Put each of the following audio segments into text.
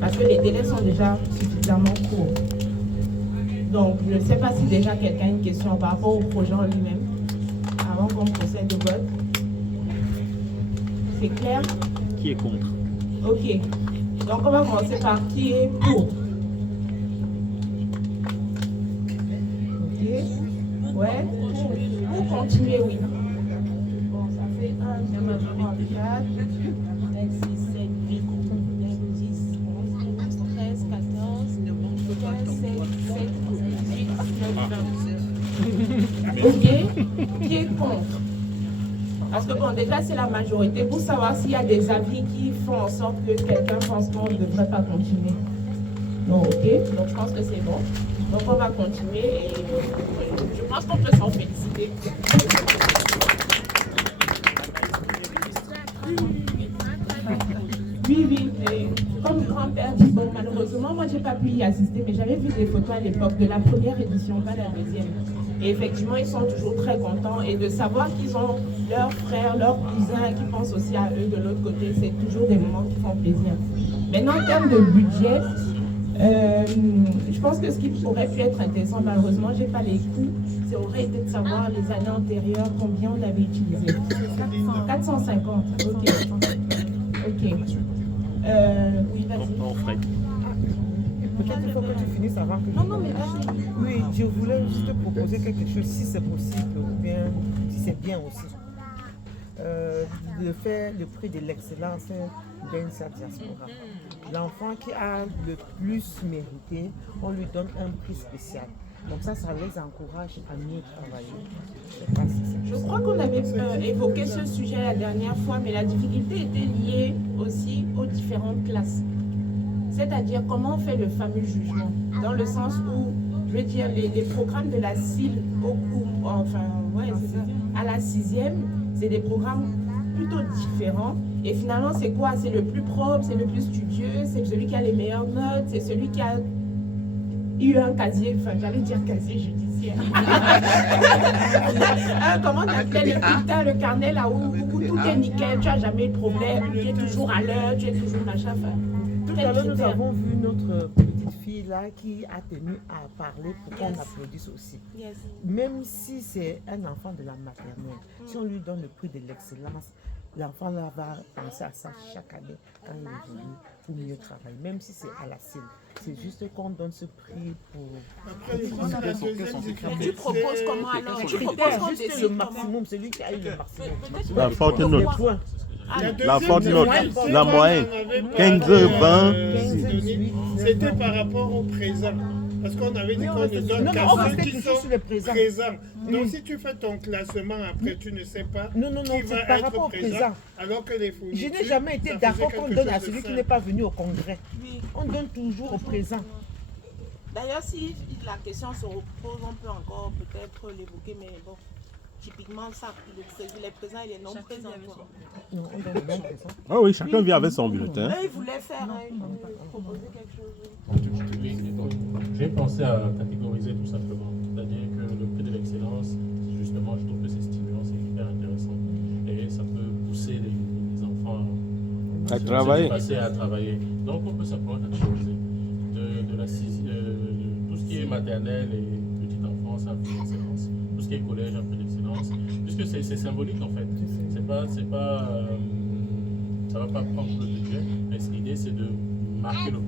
Parce que les délais sont déjà suffisamment courts. Donc, je ne sais pas si déjà quelqu'un a une question par rapport au projet en lui-même, avant qu'on procède au vote. C'est clair? Qui est contre? Ok. Donc, on va commencer par qui est pour. Ok. Ouais. Pour continuer, oui. Bon, ça fait 1, 2, 3, 4, 5, 6, 7, 8, 9, 10, 11, 12, 13, 14, 15, 16, 17, 18, 19, 20. Ok. Qui est contre? Parce que bon, déjà, c'est la majorité pour savoir s'il y a des avis qui font en sorte que quelqu'un pense qu'on ne devrait pas continuer. Non, ok. Donc, je pense que c'est bon. Donc, on va continuer et je pense qu'on peut s'en féliciter. Oui, oui. Et comme grand-père dit, bon, malheureusement, moi, je n'ai pas pu y assister, mais j'avais vu des photos à l'époque de la première édition, pas la deuxième. Et effectivement, ils sont toujours très contents. Et de savoir qu'ils ont leurs frères, leurs cousins qui pensent aussi à eux de l'autre côté, c'est toujours des moments qui font plaisir. Maintenant, en termes de budget, je pense que ce qui aurait pu être intéressant, malheureusement, je n'ai pas les coûts, ça aurait été de savoir les années antérieures combien on avait utilisé. 450, ok. Ok. Oui, vas-y. On ferait. Peut-être qu'il faut que tu finisses avant que Non, mais vas-y. Oui, je voulais juste te proposer quelque chose, si c'est possible, ou bien si c'est bien aussi. De faire le prix de l'excellence d'Ensa Diaspora. L'enfant qui a le plus mérité, on lui donne un prix spécial. Donc ça les encourage à mieux travailler. Je sais pas si c'est Je crois qu'on avait évoqué ce sujet la dernière fois, mais la difficulté était liée aussi aux différentes classes. C'est-à-dire comment on fait le fameux jugement, dans le sens où, je veux dire, les programmes de la CIL, à la 6e, c'est des programmes plutôt différents. Et finalement, c'est quoi? C'est le plus propre, c'est le plus studieux, c'est celui qui a les meilleures notes, c'est celui qui a eu un casier, enfin j'allais dire casier judiciaire. Comment on appelle le bulletin, le carnet là où tout est nickel, tu n'as jamais eu de problème, tu es toujours à l'heure, tu es toujours machin. Tout à l'heure, nous avons vu notre petite fille là qui a tenu à parler pour qu'on applaudisse aussi. Yes. Même si c'est un enfant de la maternelle, si on lui donne le prix de l'excellence, l'enfant là va penser à ça chaque année quand il évolue pour mieux travailler, même si c'est à la CIL. C'est juste qu'on donne ce prix pour... Tu proposes comment alors? Tu proposes qu'on décide le maximum, celui qui a eu le maximum. La forte note. La forte note. deuxième, La moyenne. 15, 20. C'était par rapport au présent. Parce qu'on avait dit qu'on ne donne qu'à ceux qui sont présents. Donc si tu fais ton classement après, tu ne sais pas qui va par être rapport au présent. présent. Alors que les fournitures... Je n'ai jamais été d'accord qu'on donne à celui qui n'est pas venu au congrès. On donne toujours au présent. D'ailleurs, si la question se repose, on peut encore peut-être l'évoquer, mais bon, typiquement, ça, les présents et les non-présents. Non, on donne les non-présents. Ah oui, chacun vient avec son bulletin. Eux, ils voulaient faire, proposer quelque chose. J'ai pensé à catégoriser tout simplement. C'est-à-dire que le prix de l'excellence, justement, je trouve que c'est stimulant, c'est hyper intéressant. Et ça peut pousser les enfants À travailler. à travailler. Donc on peut simplement catégoriser. De tout ce qui est maternelle et petite enfance, un prix d'excellence. Tout ce qui est collège, un prix d'excellence. Puisque c'est symbolique en fait. Ça va pas prendre le budget, mais l'idée c'est de marquer le coup.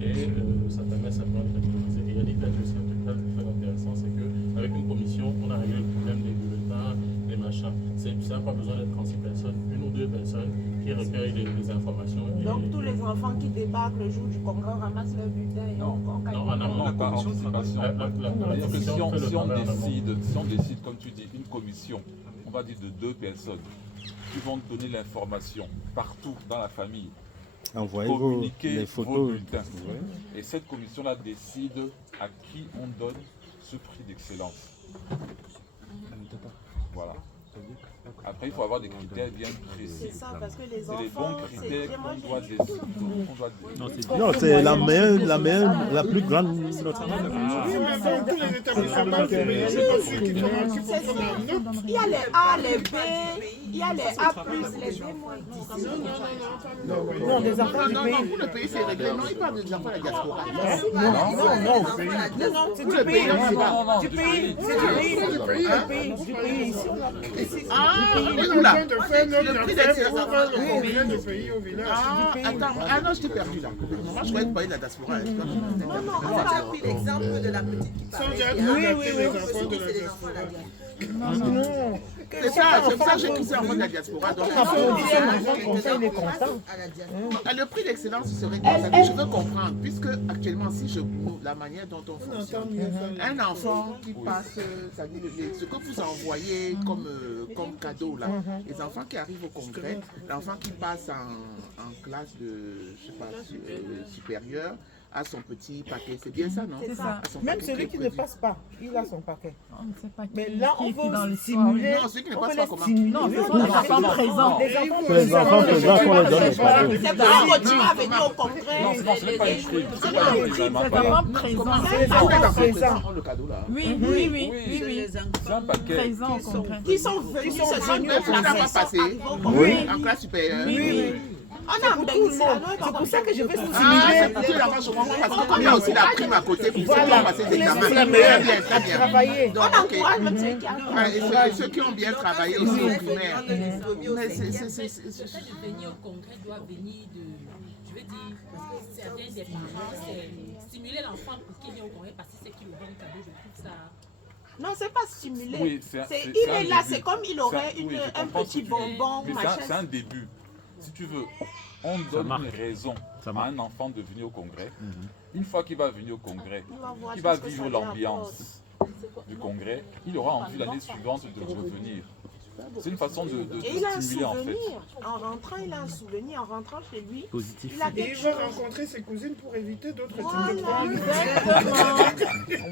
Et ça permet simplement de catégoriser. Et Yannick a dit aussi un truc très intéressant, c'est qu'avec une commission, on a réglé le problème des bulletins, des machins. Ça n'a pas besoin d'être 36 personnes, une ou deux personnes qui recueillent les informations. Donc tous les enfants qui débarquent le jour du congrès ramassent leur bulletin et Non, en amont. La participation. Si on décide, comme tu dis, une commission, on va dire de 2 personnes, qui vont donner l'information partout dans la famille. Envoyez les vos photos. bulletins. Et cette commission-là décide à qui on donne ce prix d'excellence. Voilà. Après, il faut avoir des critères bien précis. C'est ça, parce que les enfants... C'est les bons critères qu'on doit Non, c'est la meilleure, la plus grande. Tous les établissements privés, c'est pas ceux qui fonctionnent en notes. Il y a les A, les B, il y a les A+, les B-. Non, des enfants du pays. Pour le pays, c'est réglé. Non, il parle des enfants de la diaspora. Non, c'est du pays. Du pays, c'est du pays. Ah, On est en train de faire notre affaire pour le congrès de pays au village. attends, non, je t'ai perdu là. Moi, je croyais que parler de la diaspora. Non, on a pris l'exemple de la petite qui Sans parlait. déjà oui, les oui. enfants de la C'est les enfants de la diaspora. diaspora. C'est ça, c'est pour ça que j'ai quitté enfant de la diaspora. Donc, Il est content. le prix d'excellence serait comme ça. Je veux comprendre, puisque actuellement, si je la manière dont on fonctionne, un enfant qui passe, ce que vous envoyez comme cadeau là, les enfants qui arrivent au congrès, l'enfant qui passe en classe de, je sais pas, supérieure, a son petit paquet, c'est bien ça, non? C'est ça. Même celui qui ne passe pas, il a son paquet. On ne sait pas qui. Mais là, on dans veut le stimuler. Non, celui qui ne On passe veut pas les comment? stimuler. Non, ce sont des enfants présents. Des enfants C'est les enfants présents qu'on leur donne les cadeaux. C'est pour continuer à venir au congrès. Non, ce n'est pas une prime. C'est pas une prime, Des enfants présents. C'est les enfants présents. Le cadeau là. Oui. C'est un paquet. Présents au congrès. Qui sont venus, ce sont On n'a pas passé en classe supérieure. Oui. On a Pour tout le monde. C'est pour ça que je veux Ah, c'est stimuler. pour que l'enfant se rende compte, parce que comme il y a aussi la prime à côté pour ceux qui ont passé des examens. C'est Très bien, très bien. travailler. On Donc, ok. encourage même ceux qui arrivent. Et ceux qui ont bien travaillé aussi au primaire. Mais Le fait de venir au congrès doit venir de, je veux dire, parce que certains des parents, c'est stimuler l'enfant pour qu'il vienne au congrès parce que c'est qui le donne cadeau, je trouve ça... Non, c'est pas stimulé. Oui, Il est là, c'est comme il aurait un petit bonbon, Mais machin. c'est un début. Si tu veux, on donne une raison à un enfant de venir au congrès. Une fois qu'il va venir au congrès, qu'il va vivre l'ambiance du congrès, il aura envie l'année suivante de revenir. C'est une façon de Et il a un stimuler en fait. souvenir. En rentrant, il a un souvenir. En rentrant chez lui, Positif. il a Et quelque il chose. va rencontrer ses cousines pour éviter d'autres types de Voilà, problèmes.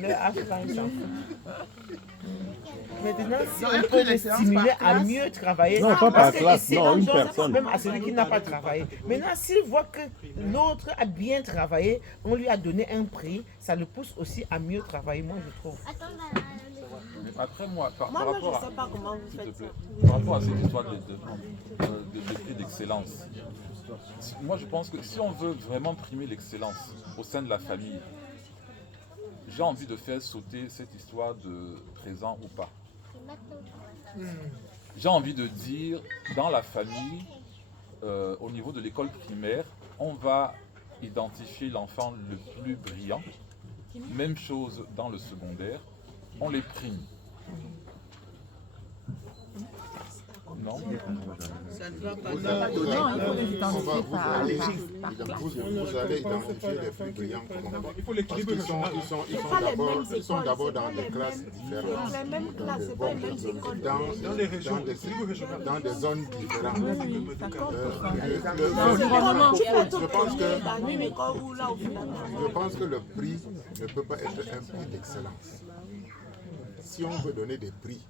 Le Afghan. Maintenant, si Non, on un peut prix les d'excellence stimuler par à classe. mieux travailler, Non, pas par parce que classe, ici, non, on une donne personne. même à celui qui n'a pas travaillé. Maintenant, s'il voit que l'autre a bien travaillé, on lui a donné un prix, ça le pousse aussi à mieux travailler, moi je trouve. Mais après moi, par Moi, rapport je à... ne sais pas comment vous S'il te faites ça. plaît, par rapport à cette histoire de prix d'excellence, moi je pense que si on veut vraiment primer l'excellence au sein de la famille, j'ai envie de faire sauter cette histoire de présent ou pas. J'ai envie de dire, dans la famille, au niveau de l'école primaire, on va identifier l'enfant le plus brillant. Même chose dans le secondaire, on les prime. Non. Ça ne va pas. Non, il faut les identifier par classe. Vous allez identifier les plus brillants comment? Il faut l'équilibrer. Ils sont d'abord dans des classes différentes, Les mêmes classes, c'est pas les mêmes écoles. Dans les régions, dans des zones différentes. Oui, ça compte pour ça. L'environnement. Tu peux tout Je pense payer que- dans une école où là, au final. Je pense que le prix ne peut pas être un prix d'excellence. Si on veut donner des prix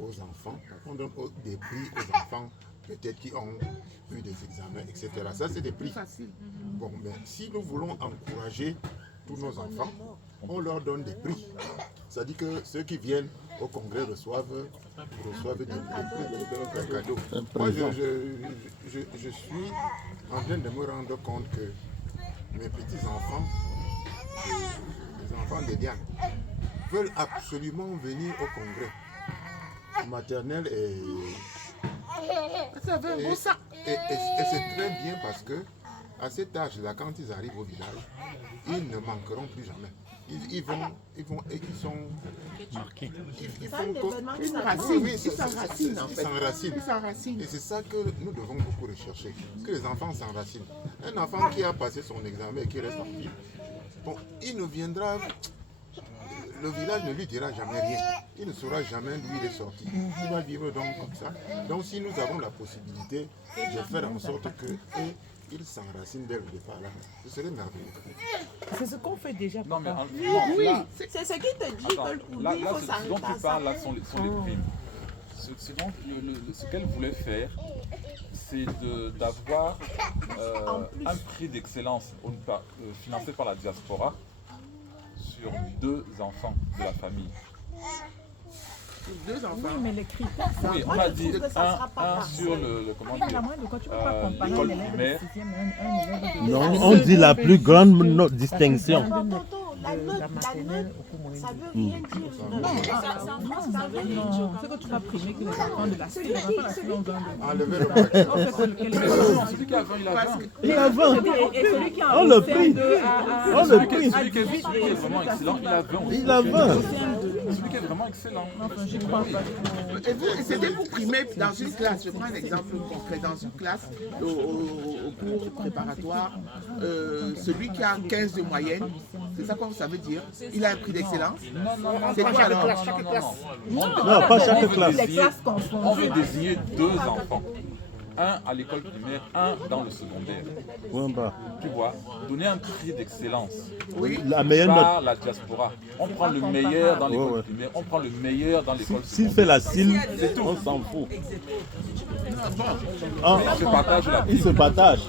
aux enfants, on donne des prix aux enfants peut-être qui ont eu des examens, etc. Ça, c'est des prix. Bon, mais si nous voulons encourager tous nos enfants, on leur donne des prix. C'est-à-dire que ceux qui viennent au congrès reçoivent des cadeaux. Moi, je suis en train de me rendre compte que mes petits-enfants, les enfants de Diane, veulent absolument venir au congrès. Maternelle et c'est très bien parce que à cet âge-là, quand ils arrivent au village, ils ne manqueront plus jamais. Ils sont marqués. Ils s'enracinent. Et c'est ça que nous devons beaucoup rechercher, que les enfants s'enracinent. Un enfant qui a passé son examen et qui reste en vie, bon, il ne viendra. Le village ne lui dira jamais rien. Il ne saura jamais d'où il est sorti. Il va vivre donc comme ça. Donc si nous avons la possibilité de faire en sorte qu'ils s'enracinent dès le départ, là, ce serait merveilleux. C'est ce qu'on fait déjà. Non, mais Oui, c'est ce qui te dit que là, il faut ce dont tu parles là sont les primes. ce qu'elle voulait faire, c'est d'avoir un prix d'excellence financé par la diaspora sur 2 enfants de la famille. 2 enfants. Oui, mais les critères, ça. Oui, on a dit un sur l'école primaire. Non, on dit la plus grande distinction. La maternelle au cours moyen. Ça veut rien dire. Non, c'est que tu vas primer que les enfants de la CIL, les enfants de la CIL ont 20. Enlevez le bac. Celui qui a 20, il a 20. Il a 20. Et celui qui a On le prix. On le prix. Celui qui est vraiment excellent, il a 20. Il a 20. Celui qui est vraiment excellent. Je crois pas. Et vous, c'était pour primer dans une classe, je prends un exemple concret, dans une classe, au cours préparatoire, celui qui a 15 de moyenne, c'est ça quoi ça veut dire? Il a un prix d'excellence? Non, c'est quoi alors? Non, pas chaque classe. On veut désigner 2 enfants. Un à l'école primaire, un dans le secondaire. Tu vois, donner un prix d'excellence. Oui. La meilleure par note. la diaspora. On prend le meilleur dans l'école primaire, on prend le meilleur dans l'école secondaire. S'il fait la CIL, on s'en fout. Il se partage la Il se partage.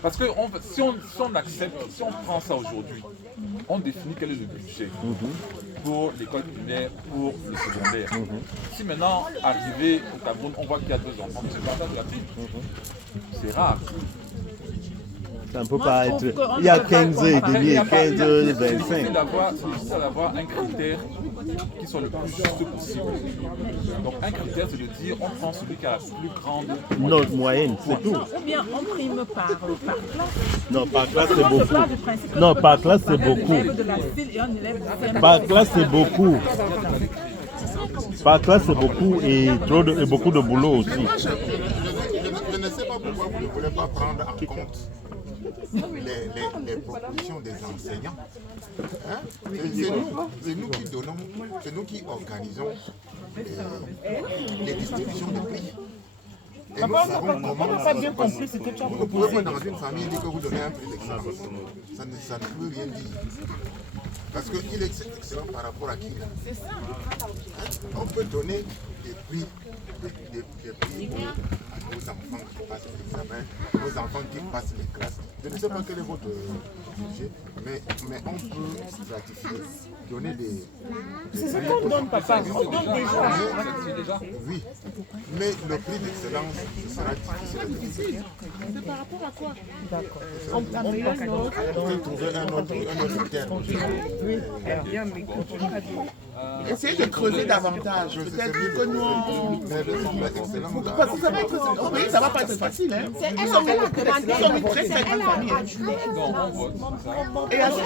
Parce que si on accepte, si on prend ça aujourd'hui, on définit quel est le budget pour l'école primaire, pour le secondaire. Si maintenant, arrivé au Cameroun, on voit qu'il y a 2 enfants, c'est le partage de la ville. C'est rare. Ça ne peut pas être. Il y a 15 et demi et 15, 25. C'est difficile d'avoir un critère qui soit le plus juste possible. Donc un critère, c'est de dire on prend celui qui a la plus grande Notre moyenne, c'est tout. Ou bien on prime par classe. Non, par classe c'est beaucoup. Non, par classe c'est beaucoup. Par classe c'est beaucoup. Par classe c'est beaucoup et beaucoup de boulot aussi. Je ne sais pas pourquoi vous ne voulez pas prendre en compte les propositions des enseignants. Hein? C'est nous qui donnons, c'est nous qui organisons les distributions de prix. Et nous savons comment ça se passe. Vous ne pouvez pas dans une famille dire que vous donnez un prix d'excellence. Ça ne veut rien dire. Parce qu'il est excellent par rapport à qui? On peut donner des prix aux enfants qui passent l'examen, aux enfants qui passent les classes. Je ne sais pas quel est votre budget, mais on peut stratifier, donner des... C'est ce qu'on donne, papa. On donne déjà. Oui, mais le prix d'excellence, ce sera difficile. C'est par rapport à quoi? D'accord. On peut trouver un autre terme. Oui, bien, mais essayez de creuser davantage. Peut-être que nous, parce que ça va être... Oui, ça va pas être facile. Hein. Nous sommes une très très grande famille. Et à ce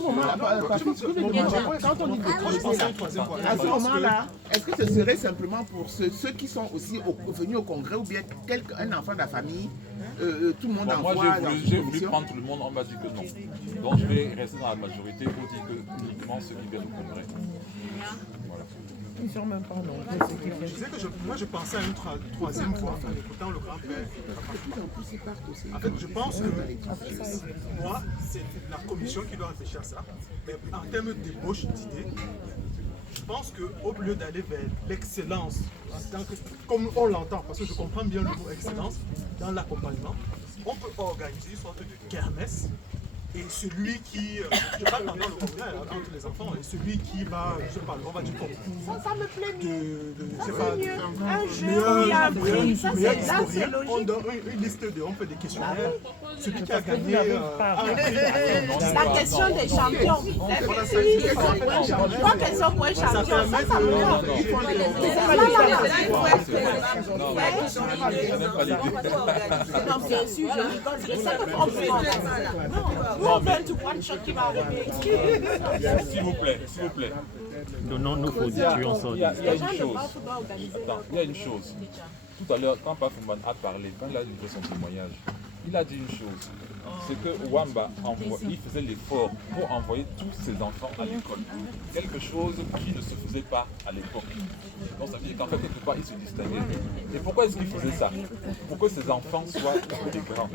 moment-là, quand on dit à ce moment-là, est-ce que ce serait simplement pour ceux qui sont aussi venus au congrès ou bien un enfant de la famille, tout le monde envoie dans Moi, j'ai voulu prendre tout le monde, on m'a dit que non. Donc je vais rester dans la majorité pour dire que uniquement ceux qui viennent au congrès. Voilà. Ils ne sont même pas non. Je disais que moi je pensais à une troisième fois en écoutant le grand-père. En fait, je pense que moi, c'est la commission qui doit réfléchir à ça. Mais en termes d'ébauche d'idées, je pense qu'au lieu d'aller vers l'excellence, comme on l'entend, parce que je comprends bien le mot excellence, dans l'accompagnement, on peut organiser une sorte de kermesse. Et celui qui, je parle pendant le congrès entre les enfants, et celui qui va, je parle, on va dire concours. Ça me plaît mieux. Je sais pas, un jeu où il y a un prix, ça c'est logique. On donne une liste on fait des questionnaires. Celui qui a gagné la question des champions. Je crois qu'elles sont pour un champion. Ça me non, bien sûr, je rigole. Je sais que on peut organiser. S'il vous plaît. Donnons-nous pour dire qu'on sort. Il y a une chose. Tout à l'heure, quand Pafouman a parlé, quand il a livré son témoignage, il a dit une chose. C'est que Wamba il faisait l'effort pour envoyer tous ses enfants à l'école. Quelque chose qui ne se faisait pas à l'époque. Donc ça veut dire qu'en fait, quelque part, il se distinguait. Et pourquoi est-ce qu'il faisait ça? Pour que ses enfants soient des grands.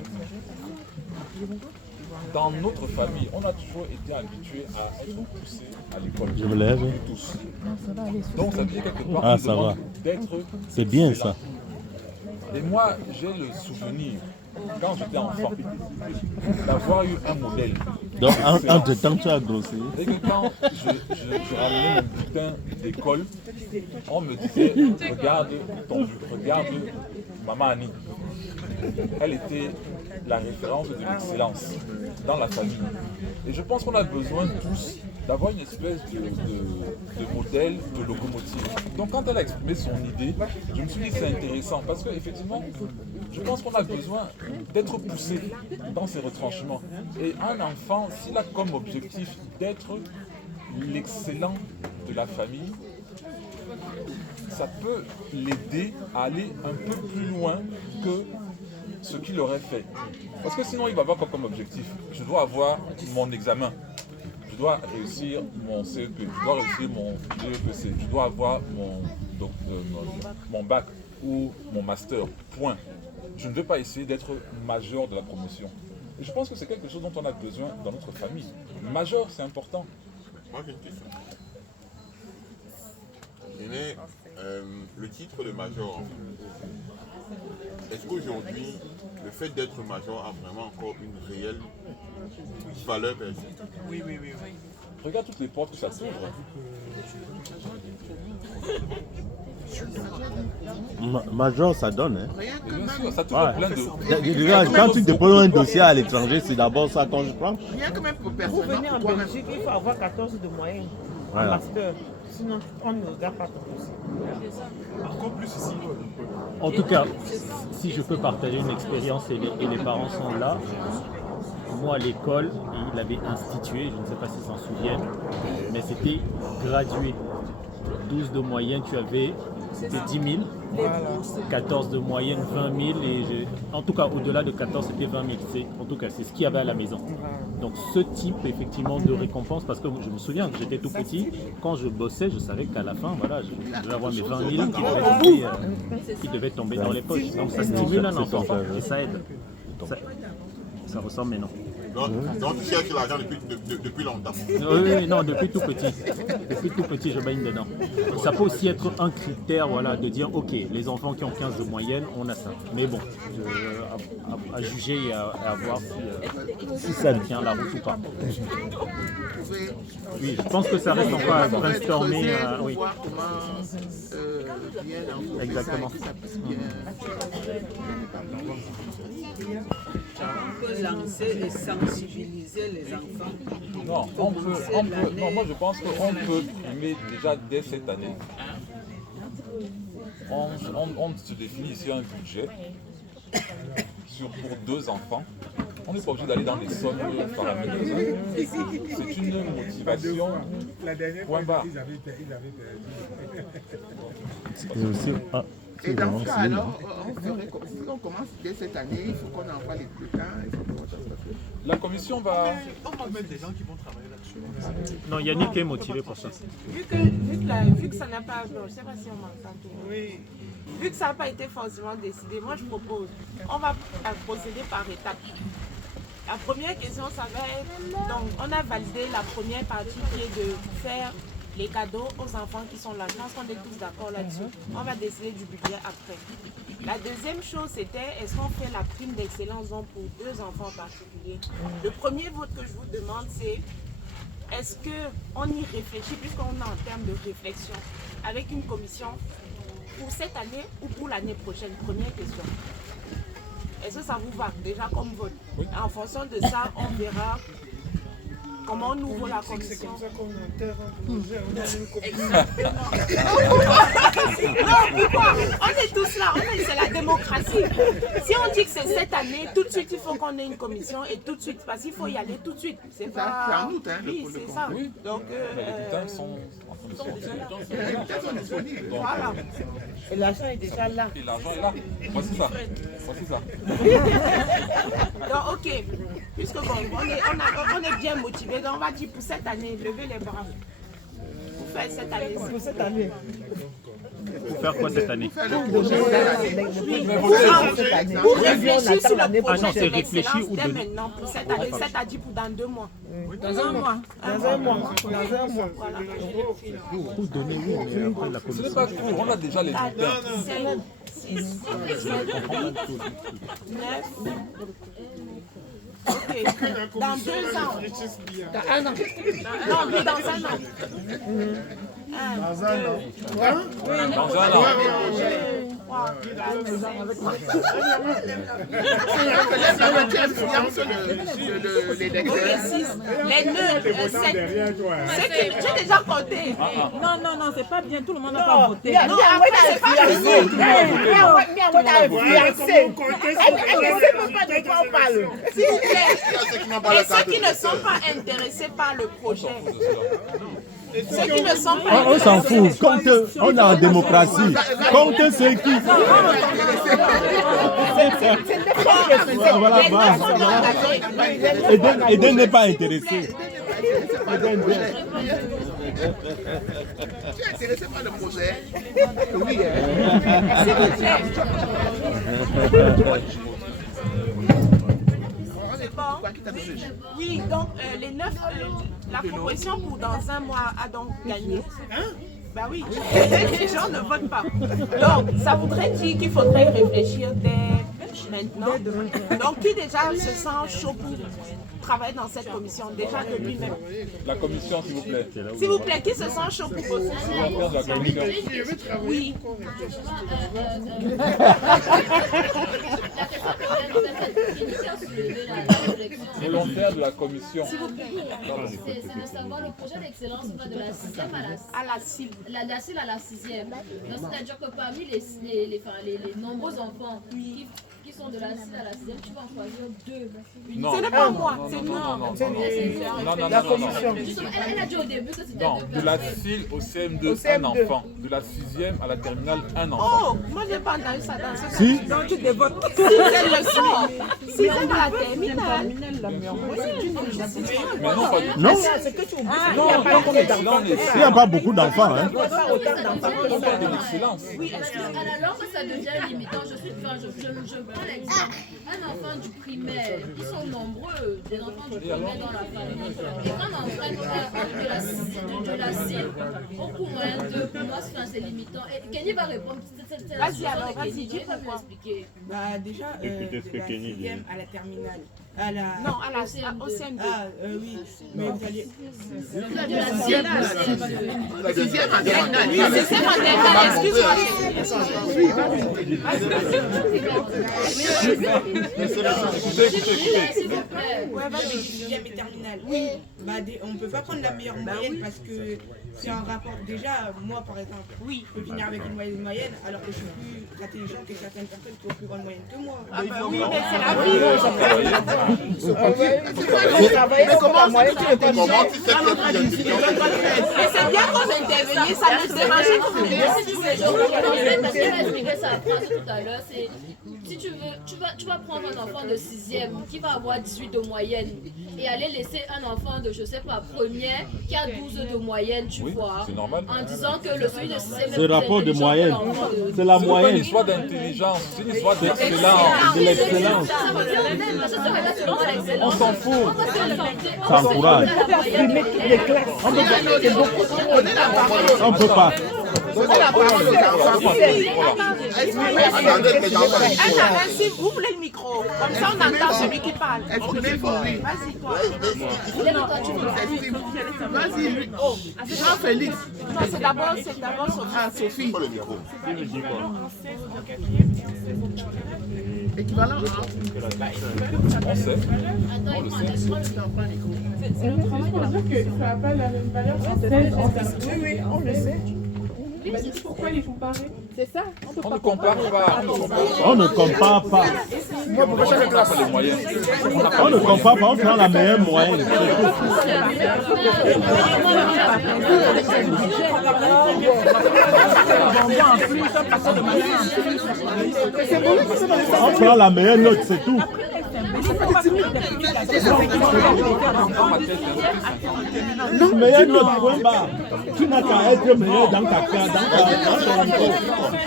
dans notre famille, on a toujours été habitués à être poussés à l'école. Je me lève. Tous. Donc ça veut dire quelque part Ah, ça va. d'être. C'est bien ça. Et moi, j'ai le souvenir, quand j'étais enfant, d'avoir eu un modèle. Donc, entre-temps, tu as grossi. Et que quand je ramenais mon bulletin d'école, on me disait, regarde Maman Annie. Elle était la référence de l'excellence dans la famille. Et je pense qu'on a besoin tous d'avoir une espèce de modèle, de locomotive. Donc quand elle a exprimé son idée, je me suis dit que c'est intéressant parce qu'effectivement, je pense qu'on a besoin d'être poussé dans ses retranchements. Et un enfant, s'il a comme objectif d'être l'excellent de la famille, ça peut l'aider à aller un peu plus loin que ce qu'il aurait fait. Parce que sinon, il va avoir comme objectif, je dois avoir mon examen, je dois réussir mon CEP, je dois réussir mon DEPC, je dois avoir mon bac ou mon master, point. Je ne veux pas essayer d'être major de la promotion. Et je pense que c'est quelque chose dont on a besoin dans notre famille. Major, c'est important. Moi, j'ai une question. Le titre de major, est-ce qu'aujourd'hui, le fait d'être major a vraiment encore une réelle valeur? Oui. Regarde toutes les portes que ça s'ouvre. Major, ça donne. Hein. Bien sûr, ça t'ouvre plein de... Quand tu déposes un dossier à l'étranger, c'est d'abord ça qu'on je prends. Rien que même pour Pour venir en Belgique, il faut avoir 14 de moyenne en master. Sinon, on ne regarde pas ton dossier. Encore plus ici. En tout cas, si je peux partager une expérience et les parents sont là, moi à l'école, il avait institué, je ne sais pas s'ils s'en souviennent, mais c'était gradué. 12 de moyenne, tu avais, c'était 10 000, 14 de moyenne, 20 000, et en tout cas au-delà de 14, c'était 20 000. En tout cas, c'est ce qu'il y avait à la maison. Donc ce type effectivement de récompense, parce que je me souviens que j'étais tout petit, quand je bossais, je savais qu'à la fin, voilà, je devais avoir mes 20 000 qui devaient tomber dans les poches. Donc ça stimule un enfant et ça aide. Ça ressemble, mais non. Donc tu cherches l'argent depuis longtemps. Oui, non, depuis tout petit. Depuis tout petit, je baigne dedans. Ça peut aussi être un critère, voilà, de dire, ok, les enfants qui ont 15 de moyenne, on a ça. Mais bon, à juger et à voir si ça tient la route ou pas. Oui, je pense que ça reste encore à brainstormer. Oui. Exactement. On peut lancer et sensibiliser les enfants. Non, non, moi je pense qu'on peut aimer déjà dès cette année. On se définit ici un budget pour 2 enfants. On n'est pas obligé d'aller dans des sommes faramineuses. C'est une motivation. Point barre. Et dans ce cas, alors, si on commence dès cette année, il faut qu'on envoie les bulletins. La commission va... On va mettre des gens qui vont travailler là-dessus. Non, Yannick est motivé pour ça. Vu que ça n'a pas... Je ne sais pas si on m'entend. Oui. Vu que ça n'a pas été forcément décidé, moi je propose, on va procéder par étapes. La première question, ça va être... Donc, on a validé la première partie qui est de faire les cadeaux aux enfants qui sont là. Je pense qu'on est tous d'accord là-dessus. On va décider du budget après. La deuxième chose, c'était est-ce qu'on fait la prime d'excellence pour 2 enfants en particulier. Le premier vote que je vous demande, c'est est-ce qu'on y réfléchit, puisqu'on est en termes de réflexion, avec une commission pour cette année ou pour l'année prochaine? Première question. Est-ce que ça vous va déjà comme vote? Oui. En fonction de ça, on verra comment on ouvre la commission. C'est comme ça qu'on enterre un projet, on a une commission. Non, pourquoi? On est tous là, c'est la démocratie. Si on dit que c'est cette année, tout de suite il faut qu'on ait une commission et tout de suite, parce qu'il faut y aller tout de suite. C'est pas... C'est en août, hein? Oui, c'est ça. Oui. Donc, les bulletins sont en fonction. Voilà. Et l'argent est déjà là. Et l'argent est là. Voici ça. Donc, ok. Puisque bon, on est bien motivés, donc on va dire pour cette année, levez les bras. Pour faire cette année. Pour cette année. Pour faire quoi cette année? Pour réfléchir sur le Ah non, projet c'est de réfléchi l'excellence ou dès donner? maintenant pour cette année, c'est-à-dire pour dans 2 mois. Dans un mois. Dans un mois. Voilà. Pour donner, oui, mais après la Ce commission. n'est pas tout, on a déjà les bulletins. 5, 6, 8, 9. Ok, dans 2 ans. Dans un an. Non, mais dans un an. Dans un an. Dans un an. Les nœuds, j'ai déjà compté. Non, non, non, c'est pas bien, tout le monde n'a pas voté. Non, c'est pas possible. Elle ne sait même pas de quoi on parle. S'il vous plaît. Et ceux qui ne sont pas intéressés par le projet. Ceux qui ne sont pas On s'en fout. On est en démocratie. Comptez ceux qui. Voilà, Eden n'est pas intéressé. Eden tu es intéressé par le projet? Oui. Oui, donc les 9, la proposition pour dans un mois a donc gagné. Bah oui, les gens ne votent pas. Donc, ça voudrait dire qu'il faudrait réfléchir dès maintenant. Donc, qui déjà se sent chaud pour travailler dans cette commission, déjà de lui-même? La commission, s'il vous plaît. S'il vous plaît, qui se sent chaud pour poser? La commission. Oui. Volontaire de la commission. C'est de savoir le projet d'excellence va de la 6e à la cible. La cible à la 6e. Donc c'est-à-dire que parmi les nombreux enfants qui sont de la 6 à la 6e, tu vas en choisir 2. Ce n'est pas moi, c'est nous. La commission. Elle a dit au début que c'était Non, de la CIL au CM2, un enfant. De la 6e à la terminale, un enfant. Oh, moi j'ai pas entendu ça dans ce Si. Donc tu dévotes. Si c'est le sort. Si c'est dans la terminale. Mais non, pas du tout. Non, C'est que tu oublies. Non, Il n'y a pas combien d'enfants. il n'y a pas beaucoup d'enfants. Hein. Il n'y a pas autant d'enfants que On ça. parle de l'excellence. Oui, à la longue, ça devient limitant. Je prends l'exemple. Un enfant du primaire, ils sont nombreux, des enfants du primaire dans la famille. Et quand on prend de la cible, au cours moyen de, pour moi, c'est limitant. Et Kenny va répondre. Vas-y alors, vas-y, dis pas pourquoi. expliquer. Bah déjà, Écoutez ce que de la Kenny dit. 6e à la terminale. Non, au CM2. Ah, oui, mais vous allez... De la cible à la La 6e à terminale. Oui, c'est ma terminale, excuse-moi. Ouais, vas-y, 6e et terminale. Oui, bah, on ne peut pas prendre la meilleure moyenne parce que c'est un rapport. Déjà, moi par exemple, oui, je peux finir avec une moyenne alors que je suis plus intelligent que certaines personnes qui ont plus grande moyenne que moi. Ah bah oui, mais c'est la vie. Mais comment moyenne tu es Comment tu sais que tu es Mais c'est bien qu'on intervenisse, ça nous dérangeait qu'on Parce qu'elle a expliqué sa phrase tout à l'heure, c'est si tu veux, tu vas prendre un enfant de 6e qui va avoir 18 de moyenne et aller laisser un enfant de, je sais pas, première qui a 12 de moyenne, tu vois. C'est normal. En disant que le celui de 6e C'est le rapport de moyenne. C'est la Ce n'est pas une moyenne. histoire d'intelligence, c'est une histoire d'excellence. De l'excellence. On s'en fout. Ça encourage. les classes. On ne peut pas. Donnez la parole aux enfants. Attendez, les enfants. Si vous voulez le micro, comme ça on entend celui qui parle. Exprimez-vous, oui. Vas-y, toi. Vas-y, lui. Jean-Félix. Non, c'est d'abord Sophie. Ah, Sophie. Pas le micro. Équivalent. On sait. On le sait. C'est le travail pour dire que ça n'a pas la même valeur en thèse, en termes. Oui, on le sait. Pourquoi les comparer? C'est ça. On ne compare pas. On ne compare pas. On n'a pas les moyens. On ne compare pas. On prend la meilleure moyenne. On prend la meilleure note, c'est tout. Non, meilleur notre point bas. Tu n'as qu'à être meilleur dans ta classe, dans ton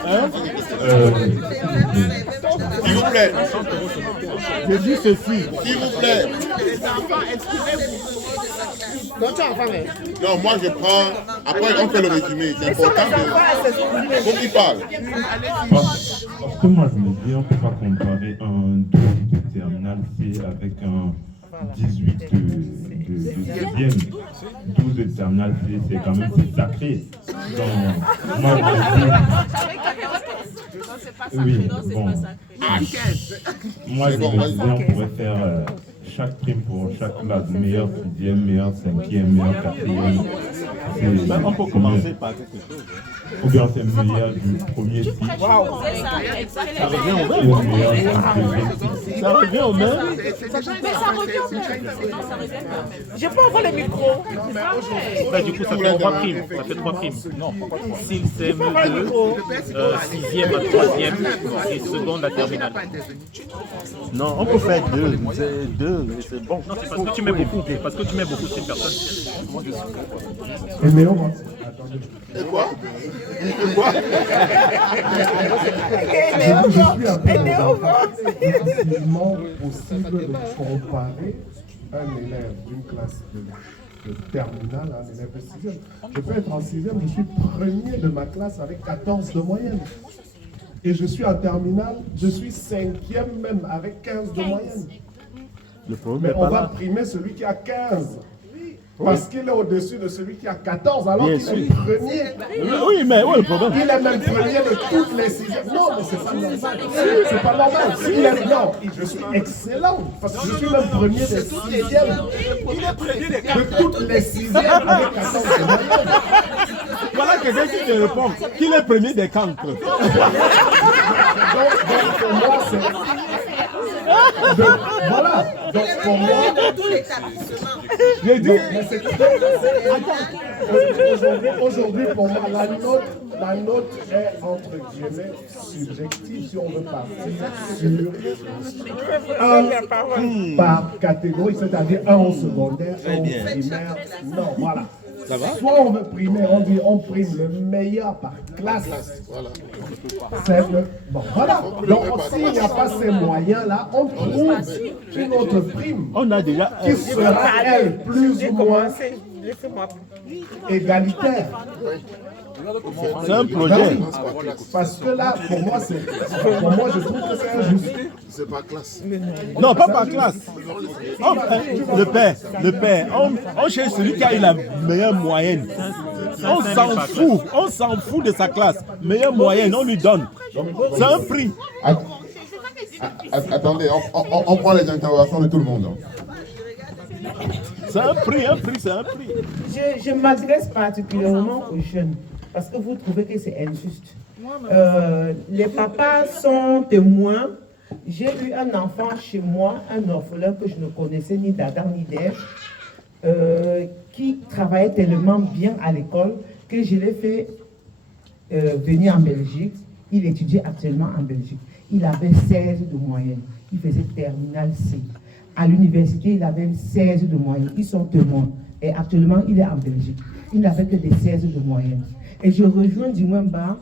hein? S'il vous plaît. Je dis ceci. S'il vous plaît. Les enfants, exprimez-vous. Non, moi je prends. Après, on fait le résumé. C'est important de. Faut qu'il parle. Parce que moi, je me dis, on ne peut pas comparer un 12 de terminal C avec un 18 de deuxième. 12 de terminal C, c'est quand même sacré. Donc, moi, oui, bon. Moi, je me dis, on pourrait faire chaque prime pour chaque classe, meilleur 6e, meilleur 5e, meilleur 4e. On peut commencer par quelque chose. Ou bien c'est meilleur du premier cycle. Ça revient au même. Ça revient au même. Je peux avoir le micro. Bah, du coup, ça fait 3 primes. Ça fait 3 primes. Non, 6 CM2, 6e à 3e et seconde à terminale. Non, on peut faire 2. C'est 2, c'est bon. Non, c'est parce que tu mets beaucoup. Parce que tu mets beaucoup de personnes. Et Léo, Et quoi? Je suis un peu difficilement possible de comparer un élève d'une classe de terminale à un élève de 6e. Je peux être en 6e, je suis premier de ma classe avec 14 de moyenne. Et je suis en terminale, je suis 5e même avec 15 de moyenne. Mais on va primer celui qui a 15. Parce qu'il est au-dessus de celui qui a 14, alors qu'il est premier. Oui, mais où est le problème? Il est même premier de toutes les 6e. Non, mais c'est pas normal. C'est pas normal. Non, je suis excellent. Parce que je suis même premier des 6e. Il est premier de toutes les 6e avec 14 de moyenne. Voilà quelqu'un qui te répond qu'il est premier des cancres. Donc pour moi, c'est... Voilà. Donc pour moi... J'ai dit... Aujourd'hui, pour moi, la note est entre guillemets subjective si on veut partir sur par catégorie, c'est-à-dire un au secondaire, un au primaire. Non, voilà. Ça va? Soit on veut primer, on dit on prime le meilleur par classe. Voilà. Bon, voilà. Donc s'il n'y a pas ces moyens-là, on trouve une autre prime. On a déjà qui sera, elle, plus ou moins égalitaire. C'est un projet. Parce que là, pour moi, je trouve que c'est injuste. C'est pas classe. Non, pas par classe. Le père, on cherche celui qui a eu la meilleure moyenne. On s'en fout de sa classe. Meilleure moyenne, on lui donne. C'est un prix. Attendez, on prend les interrogations de tout le monde. C'est un prix, c'est un prix. Je m'adresse particulièrement aux jeunes, parce que vous trouvez que c'est injuste. Les papas sont témoins. J'ai eu un enfant chez moi, un orphelin que je ne connaissais ni d'Adam ni d'Ève, qui travaillait tellement bien à l'école que je l'ai fait venir en Belgique. Il étudiait actuellement en Belgique. Il avait 16 de moyenne. Il faisait terminale C. À l'université, il avait 16 de moyenne. Ils sont témoins. Et actuellement, il est en Belgique. Il n'avait que des 16 de moyenne. Et je rejoins du moins bas.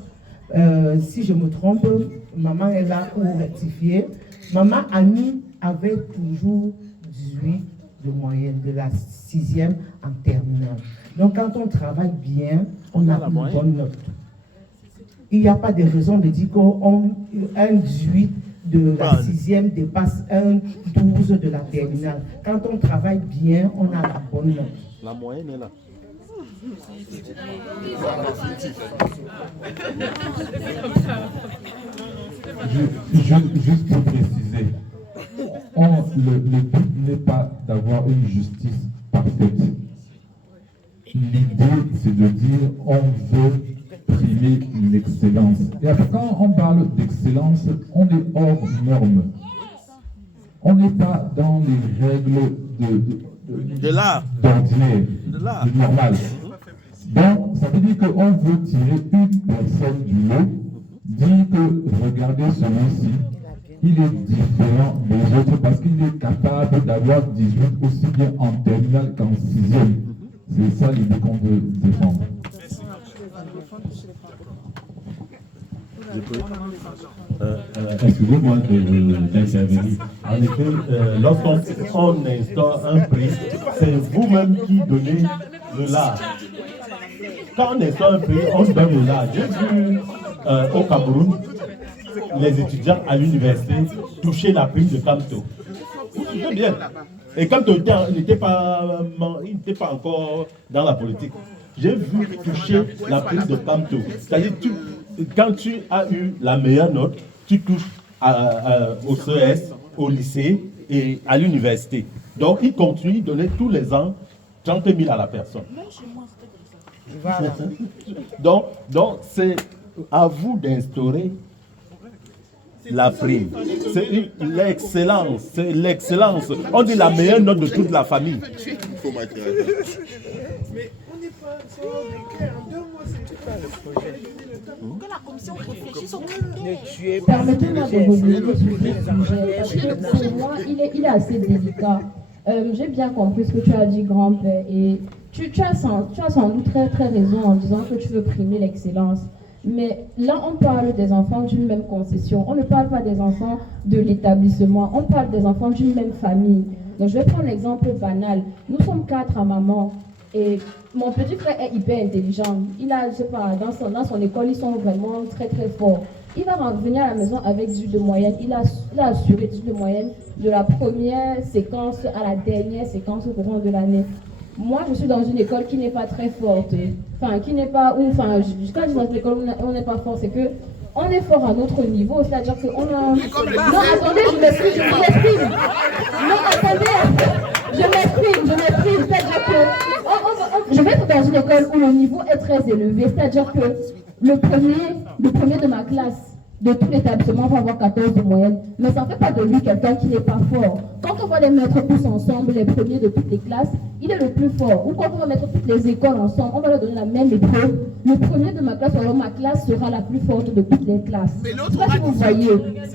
Si je me trompe, maman est là pour rectifier. Maman Annie avait toujours 18 de moyenne, de la 6e en terminale. Donc quand on travaille bien, on a une bonne note. Il n'y a pas de raison de dire qu'un 18 de la 6e dépasse un 12 de la terminale. Quand on travaille bien, on a la bonne note. La moyenne est là. Juste pour préciser, le but n'est pas d'avoir une justice parfaite. L'idée, c'est de dire on veut primer l'excellence. Et après, quand on parle d'excellence, on est hors norme. On n'est pas dans les règles de l'art d'ordinaire, de normal. Donc, ça veut dire qu'on veut tirer une personne du lot, dire que regardez celui-ci, il est différent des autres parce qu'il est capable d'avoir 18 aussi bien en terminale qu'en 6e. C'est ça l'idée qu'on veut défendre. Excusez-moi d'intervenir. En effet, lorsqu'on instaure un prix, c'est vous-même qui donnez le large. Quand on instaure un prix, on donne le large. J'ai vu au Cameroun, les étudiants à l'université toucher la prime de Camto. C'est bien. Et Camto n'était pas encore dans la politique. J'ai vu toucher la prime de Camto. C'est-à-dire, quand tu as eu la meilleure note, tu touches au CES, au lycée et à l'université. Donc, il continue de donner tous les ans 30 000 à la personne. Donc c'est à vous d'instaurer la prime. C'est l'excellence, c'est l'excellence. On dit la meilleure note de toute la famille. Mais on n'est pas clair. En 2 mois, c'est pas le projet. Que la commission réfléchisse aux critères. Permettez-moi de revenir sur ce sujet, parce que pour moi, il est assez délicat. J'ai bien compris ce que tu as dit, grand-père, et tu as sans doute très raison en disant que tu veux primer l'excellence. Mais là, on parle des enfants d'une même concession. On ne parle pas des enfants de l'établissement. On parle des enfants d'une même famille. Donc, je vais prendre l'exemple banal. Nous sommes 4 à maman. Et mon petit frère est hyper intelligent. Il a, je sais pas, dans son école, ils sont vraiment très forts. Il va revenir à la maison avec 18 de moyenne. Il a assuré 18 de moyenne de la première séquence à la dernière séquence au courant de l'année. Moi, je suis dans une école qui n'est pas très forte. Enfin, qui n'est pas... Enfin, quand je dis dans une école où on n'est pas fort, c'est que on est fort à notre niveau. C'est-à-dire qu'on a... Non, attendez, je m'exprime. Non, attendez. Je m'exprime. C'est-à-dire que... Je vais être dans une école où le niveau est très élevé. C'est-à-dire que le premier de ma classe, de tout l'établissement, va avoir 14 de moyenne. Mais ça ne fait pas de lui quelqu'un qui n'est pas fort. Quand on va les mettre tous ensemble, les premiers de toutes les classes, il est le plus fort. Ou quand on va mettre toutes les écoles ensemble, on va leur donner la même épreuve. Le premier de ma classe, alors ma classe sera la plus forte de toutes les classes. C'est ça que vous voyez.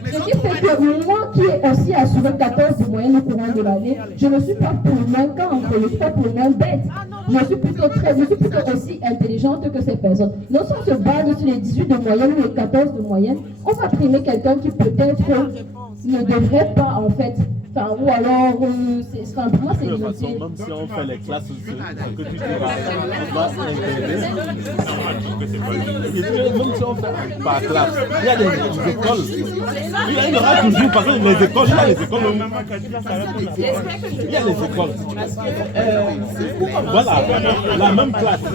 Ce qui fait que moi qui ai aussi assuré 14 de moyenne au courant de l'année, je ne suis pas pour le moins cancre, je ne suis pas pour le moins bête. Je suis plutôt aussi intelligente que ces personnes. Donc si on se base sur les 18 de moyenne ou les 14 de moyenne, on va primer quelqu'un qui peut-être ne devrait pas en fait. Enfin, ou alors, pour moi c'est inutile. Même si on fait les classes, ce que tu dis va même si on fait par classe, il y a des écoles. Il y aura toujours, parce que les écoles, il y a les écoles. Il y a les écoles. Voilà, la même classe.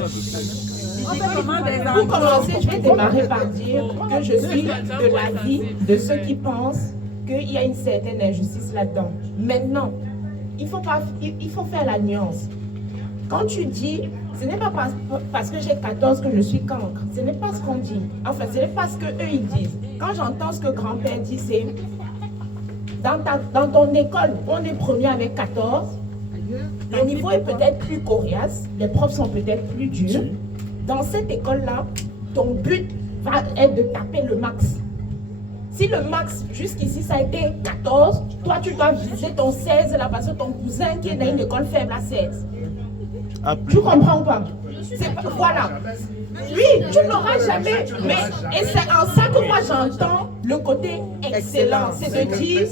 Pour commencer, je vais démarrer par dire que je suis de l'avis de ceux qui pensent qu'il y a une certaine injustice là-dedans. Maintenant, il faut faire la nuance. Quand tu dis, ce n'est pas parce que j'ai 14 que je suis cancre. Ce n'est pas ce qu'on dit. Enfin, ce n'est pas ce qu'eux ils disent. Quand j'entends ce que grand-père dit, c'est dans ton école, on est premier avec 14. Le niveau est peut-être plus coriace. Les profs sont peut-être plus durs. Dans cette école-là, ton but va être de taper le max. Si le max, jusqu'ici, ça a été 14, toi, tu dois viser ton 16 là, parce que ton cousin qui est dans une école faible a 16. Tu comprends pas? Voilà. Oui, tu n'auras jamais. Et c'est en ça que moi, j'entends le côté excellent. C'est de dire...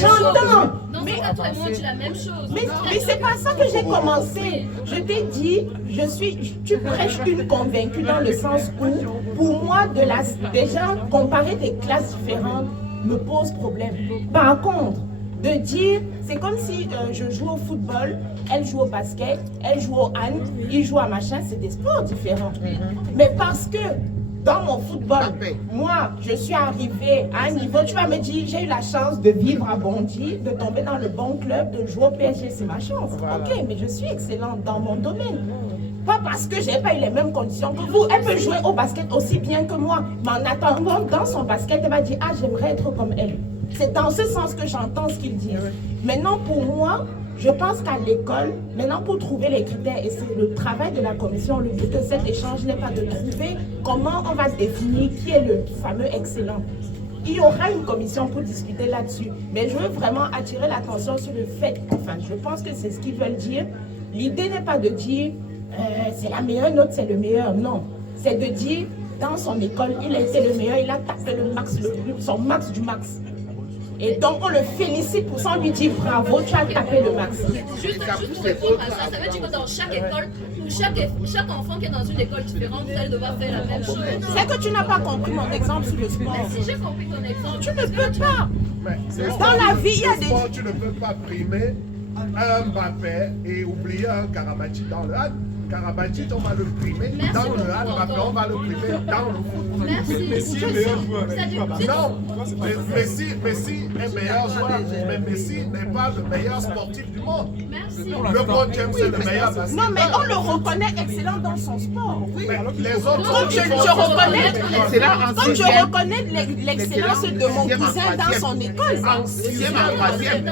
J'entends. Mais c'est pas ça que j'ai commencé. Je t'ai dit, tu prêches une convaincue dans le sens où, pour moi, déjà, comparer des classes différentes me pose problème. Par contre, de dire, c'est comme si je joue au football, elle joue au basket, elle joue au hand, il joue à machin, c'est des sports différents. Mais parce que dans mon football, moi, je suis arrivée à un niveau, tu vas me dire, j'ai eu la chance de vivre à Bondy, de tomber dans le bon club, de jouer au PSG, c'est ma chance. Ok, mais je suis excellente dans mon domaine. Pas parce que je n'ai pas eu les mêmes conditions que vous. Elle peut jouer au basket aussi bien que moi. Mais en attendant, dans son basket, elle va dire, ah, j'aimerais être comme elle. C'est dans ce sens que j'entends ce qu'ils disent. Maintenant, pour moi, je pense qu'à l'école, maintenant pour trouver les critères, et c'est le travail de la commission, le but de cet échange n'est pas de trouver comment on va définir qui est le fameux excellent. il y aura une commission pour discuter là-dessus. Mais je veux vraiment attirer l'attention sur le fait, enfin, je pense que c'est ce qu'ils veulent dire. L'idée n'est pas de dire c'est la meilleure note, c'est le meilleur. Non, c'est de dire dans son école, il a été le meilleur, il a tapé le max, son max du max. Et donc on le félicite pour ça, on lui dit bravo, tu as tapé le max. Juste pour répondre à ça, ça veut dire que dans chaque école, chaque enfant qui est dans une école différente, elle doit faire la même chose. C'est que tu n'as pas compris mon exemple sur le sport. Mais si j'ai compris ton exemple, tu ne peux pas. Dans la vie, il y a des... Tu ne peux pas primer un Mbappé et oublier un Karabatic dans le hand. Karabatic, on va le primer dans le hand, Mbappé, on va le primer dans le foot. Messi est meilleur joueur. Non, Messi est meilleur joueur, mais Messi n'est pas le meilleur sportif du monde. LeBron James est le meilleur basketteur. Non, mais on le reconnaît excellent dans son sport. Les autres, comme je reconnais l'excellence de mon cousin dans son école. En sixième, en troisième.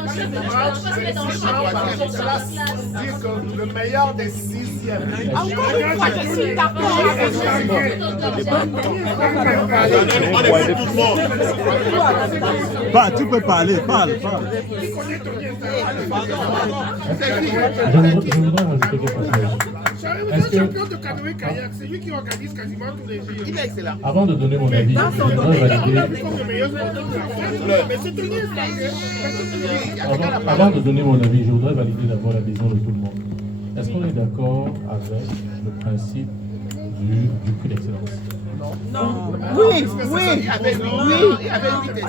Dire que le meilleur des sixièmes. Encore une fois, je suis d'accord avec On écoute tout le monde. Bah, tu peux parler, parle. Est-ce que champion de canoë-kayak, c'est lui qui organise quasiment tous les jours. Il est excellent. Avant de donner mon avis, je voudrais valider. Avant de donner mon avis, je voudrais valider d'abord la vision de tout le monde. Est-ce qu'on est d'accord avec le principe du prix d'excellence? Non. Oui. Il y avait 8 et 7.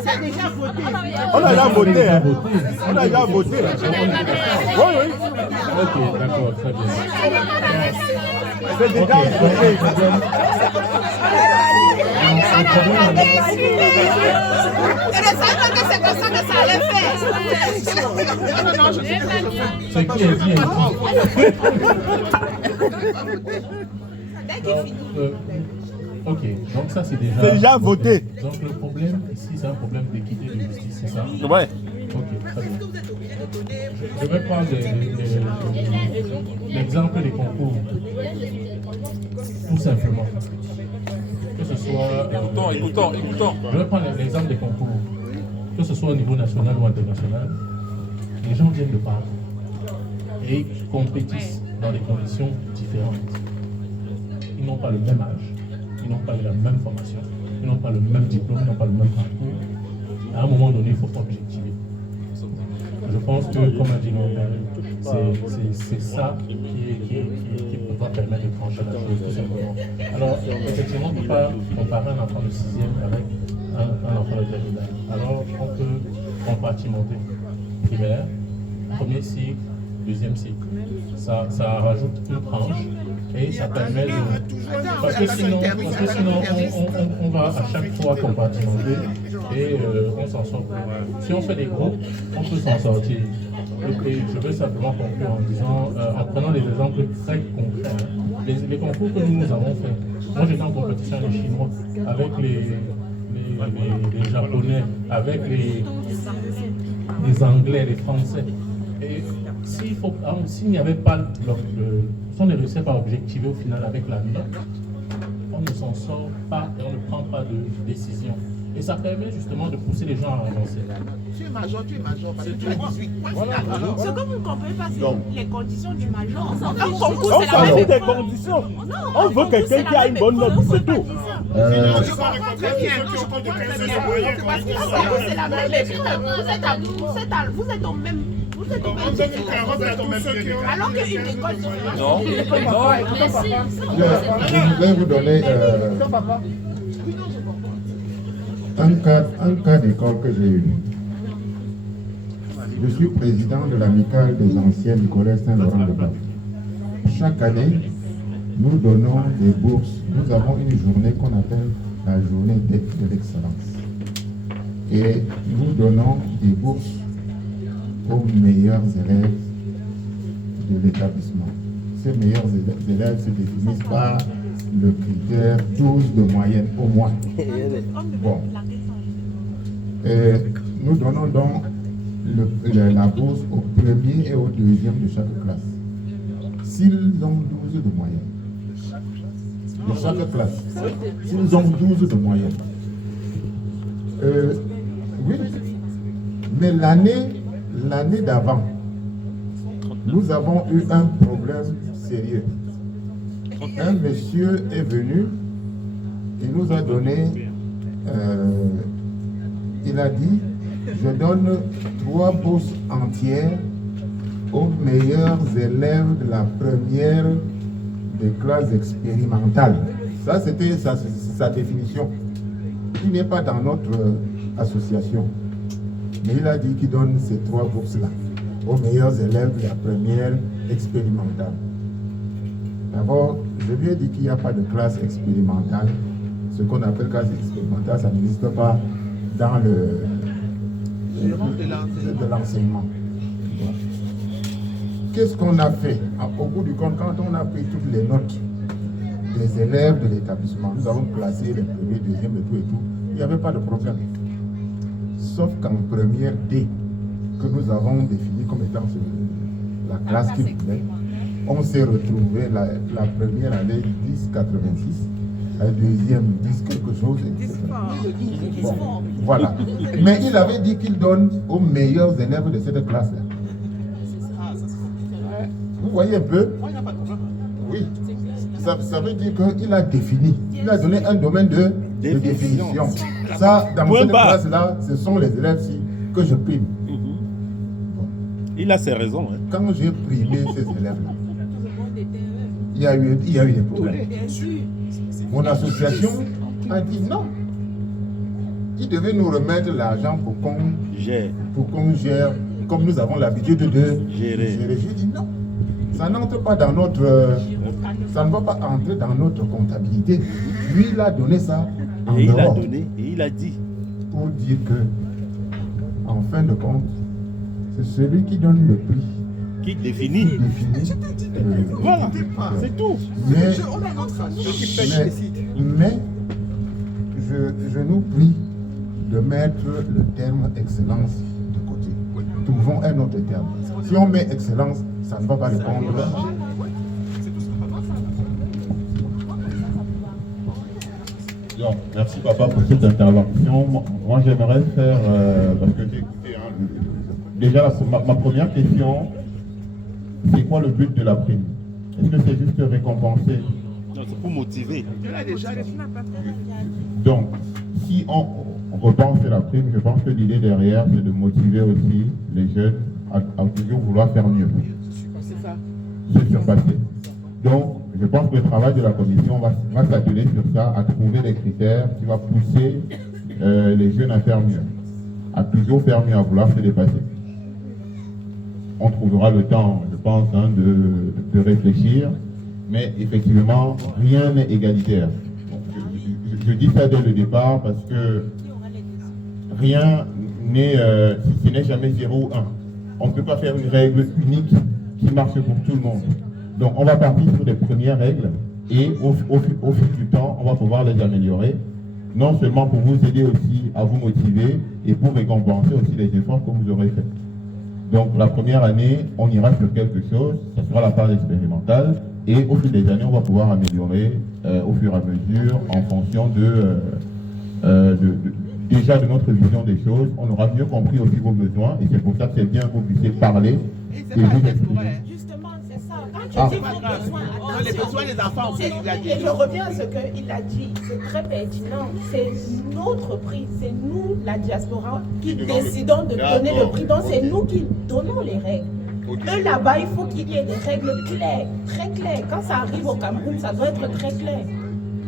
On a déjà voté. On a déjà voté. Oui. Ok, d'accord, très bien. C'est déjà voté. C'est comme ça que ça allait faire. Non, je suis C'est qui est dit. Ok, donc ça c'est déjà... C'est déjà voté. Donc le problème ici, c'est un problème d'équité et de justice, c'est ça? Ouais. Ok, très bien. Je vais prendre l'exemple des concours. Tout simplement. Que ce soit... Écoutons. Je vais prendre l'exemple des concours. Que ce soit au niveau national ou international, les gens viennent de partout et compétissent dans des conditions différentes. Ils n'ont pas le même âge. Ils n'ont pas eu la même formation, ils n'ont pas le même diplôme, ils n'ont pas le même parcours. À un moment donné, il faut objectiver. Je pense que, comme a dit Norbert, c'est ça qui va permettre de trancher la chose, tout simplement. Alors, effectivement, on ne peut pas comparer un enfant de 6e avec un enfant de terminale. Alors, on peut compartimenter primaire, premier cycle, deuxième cycle. Ça rajoute une tranche. Et ça permet de... Parce que sinon on va à chaque fois compartimenter et on s'en sort. Si on fait des groupes, on peut s'en sortir. Et je veux simplement conclure en disant, en prenant des exemples très concrets. Les concours que nous avons fait. Moi j'étais en compétition avec les Chinois, avec les Japonais, avec les Anglais, les Français. Et s'il n'y avait pas si on ne réussit pas à objectiver au final avec la note, on ne s'en sort pas et on ne prend pas de décision. Et ça permet justement de pousser les gens à avancer. Tu es major, parce que tu as 18 points. Voilà. Ce que vous ne comprenez pas, c'est les conditions du major. On s'en fout des conditions. On veut quelqu'un qui a une bonne note, c'est tout. Vous êtes au même... Alors qu'une école... Non. Je vais vous donner un cas d'école que j'ai eu. Je suis président de l'amicale des anciens du collège Saint-Laurent-de-Bas. Chaque année, nous donnons des bourses. Nous avons une journée qu'on appelle la journée de l'excellence. Et nous donnons des bourses aux meilleurs élèves de l'établissement. Ces meilleurs élèves se définissent par le critère 12 de moyenne au moins. Bon. Et nous donnons donc la bourse au premier et au deuxième de chaque classe. S'ils ont 12 de moyenne, de chaque classe, s'ils ont 12 de moyenne, Oui, mais l'année d'avant, nous avons eu un problème sérieux. Un monsieur est venu, il nous a donné, il a dit, je donne 3 bourses entières aux meilleurs élèves de la première des classes expérimentales. Ça, c'était sa définition. Il n'est pas dans notre association. Mais il a dit qu'il donne ces 3 bourses-là aux meilleurs élèves de la première expérimentale. D'abord, je lui ai dit qu'il n'y a pas de classe expérimentale. Ce qu'on appelle classe expérimentale, ça n'existe pas dans le de l'enseignement. Qu'est-ce qu'on a fait? Au bout du compte, quand on a pris toutes les notes des élèves de l'établissement, nous avons classé les premiers, deuxièmes et tout, il n'y avait pas de problème. Sauf qu'en première D, que nous avons défini comme étant la classe qu'il voulait, on s'est retrouvé, la première année 10,86, la deuxième 10 quelque chose, etc. Bon, voilà. Mais il avait dit qu'il donne aux meilleurs élèves de cette classe-là. Vous voyez un peu? Oui. Ça veut dire qu'il a défini. Il a donné un domaine de définition. Ça, dans cette classe-là, ce sont les élèves-ci que je prime. Bon. Il a ses raisons. Hein. Quand j'ai primé ces élèves-là, il y a eu des problèmes. Mon association a dit non. Il devait nous remettre l'argent pour qu'on gère, comme nous avons l'habitude de gérer. J'ai dit non. Ça n'entre pas dans notre... ça ne va pas entrer dans notre comptabilité. Lui, il a donné ça en et dehors. Il a donné et il a dit. Pour dire que, en fin de compte, c'est celui qui donne le prix. Qui définit. Voilà, c'est tout. Mais je nous prie de mettre le terme excellence de côté. Trouvons un autre terme. Si on met excellence, ça ne va pas répondre. Bien, merci papa pour cette intervention. Moi j'aimerais faire, parce que j'ai écouté, déjà ma première question, c'est quoi le but de la prime? Est-ce que c'est juste récompenser? Non, c'est pour motiver. Donc, si on repense la prime, je pense que l'idée derrière, c'est de motiver aussi les jeunes à toujours vouloir faire mieux. Se surpasser. Donc, je pense que le travail de la commission va s'atteler sur ça, à trouver des critères qui vont pousser les jeunes à faire mieux, à toujours faire mieux, à vouloir se dépasser. On trouvera le temps, je pense, de réfléchir, mais effectivement, rien n'est égalitaire. Donc, je dis ça dès le départ parce que rien n'est, ce n'est jamais 0 ou 1. On ne peut pas faire une règle unique qui marche pour tout le monde. Donc on va partir sur des premières règles et au fil du temps, on va pouvoir les améliorer. Non seulement pour vous aider aussi à vous motiver et pour récompenser aussi les efforts que vous aurez faits. Donc la première année, on ira sur quelque chose, ce sera la phase expérimentale et au fil des années, on va pouvoir améliorer au fur et à mesure en fonction déjà de notre vision des choses. On aura mieux compris aussi vos besoins et c'est pour ça que c'est bien que vous puissiez parler et vous exprimer. Je dis vos besoins, les besoins des enfants, et je reviens à ce qu'il a dit, c'est très pertinent. C'est notre prix, c'est nous, la diaspora, qui décidons de donner le prix. Donc c'est nous qui donnons les règles. Eux là-bas, il faut qu'il y ait des règles claires, très claires. Quand ça arrive au Cameroun, ça doit être très clair.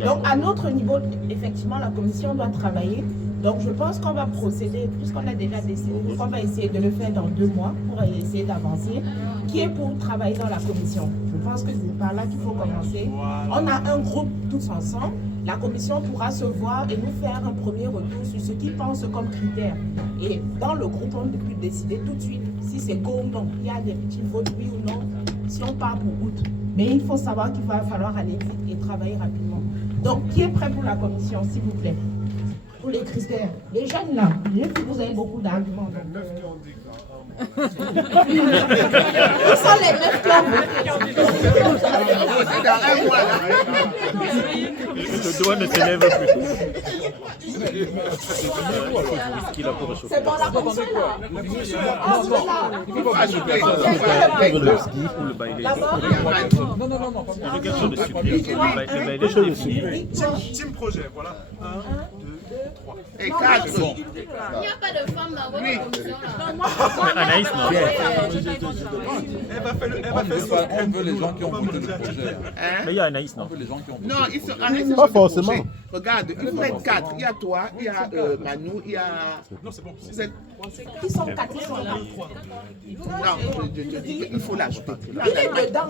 Donc à notre niveau, effectivement, la commission doit travailler. Donc je pense qu'on va procéder, puisqu'on a déjà décidé, qu'on va essayer de le faire dans 2 mois pour essayer d'avancer, qui est pour travailler dans la commission. Je pense que c'est par là qu'il faut commencer. On a un groupe tous ensemble, la commission pourra se voir et nous faire un premier retour sur ce qu'ils pensent comme critères. Et dans le groupe, on peut décider tout de suite si c'est go ou non. Il y a des petits votes oui ou non, si on part pour août. Mais il faut savoir qu'il va falloir aller vite et travailler rapidement. Donc qui est prêt pour la commission, s'il vous plaît? Pour les critères. Les jeunes là, j'ai vu que vous avez beaucoup d'arguments. Où sont les meufs qui ont Le doigt ne s'élève plus. C'est bon, la commission là. Le bail Team projet, voilà. 1, 2, 3. Et 4. Il n'y a pas de femme dans votre commission là. Anaïs, non. On veut les gens qui ont voté le projet. Mais il y a Anaïs, non. On veut les gens qui ont voté. Non, ils sont Anaïs, Pas forcément. Regarde, il faut être 4. Il y a toi, il y a Manu, il y a. Non, c'est bon. Qui sont 4, ils sont là. Non, il faut l'ajouter. Il est dedans.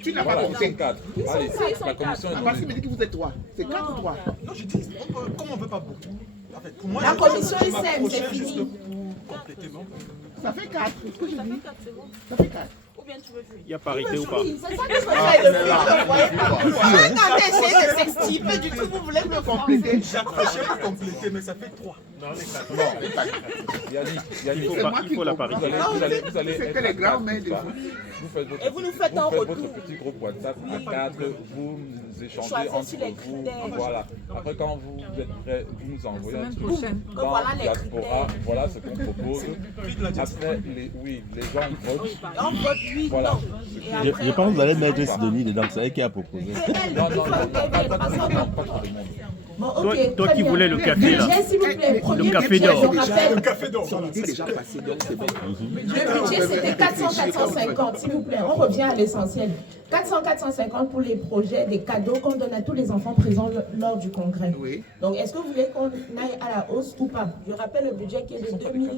Tu n'as pas compté. 4. Allez, la commission est Parce qu'il me dit que vous êtes 3. C'est 4 ou 3? Non, je dis, comme on ne veut pas beaucoup. En fait, pour moi, La commission est saine, c'est fini. Ça fait 4. C'est ce que je dis. Ça fait 4. Il y a parité ou pas? C'est ça que je veux faire. Attendez, essayez de s'extirper du tout. Vous voulez me compléter? Je n'ai pas complété, mais ça fait 3. Non, les 4. Yannick, il faut la parité. Vous allez c'était les grands-mères de vous. Et vous nous faites un votre retour. petit groupe WhatsApp à 4, vous échangez entre vous. Voilà. Après, quand vous êtes prêts, vous nous envoyez un truc dans Voilà les Diaspora. critères. Voilà ce qu'on propose. Après, les gens votent. On vote oui, Voilà. non. Et Je pense que vous allez mettre Sidonie dedans, c'est elle qui a proposé. Non, pas tout le monde. Bon, ok. Toi qui voulais le café là. Budget, s'il vous plaît. Premier café budget, d'or. je rappelle. Le café d'or. Son idée est déjà passée, donc c'est bon. Le budget, c'était 400-450, s'il vous plaît. On revient à l'essentiel. 400-450 pour les projets, des cadeaux qu'on donne à tous les enfants présents lors du congrès. Oui. Donc, est-ce que vous voulez qu'on aille à la hausse ou pas? Je rappelle le budget qui est de 2000.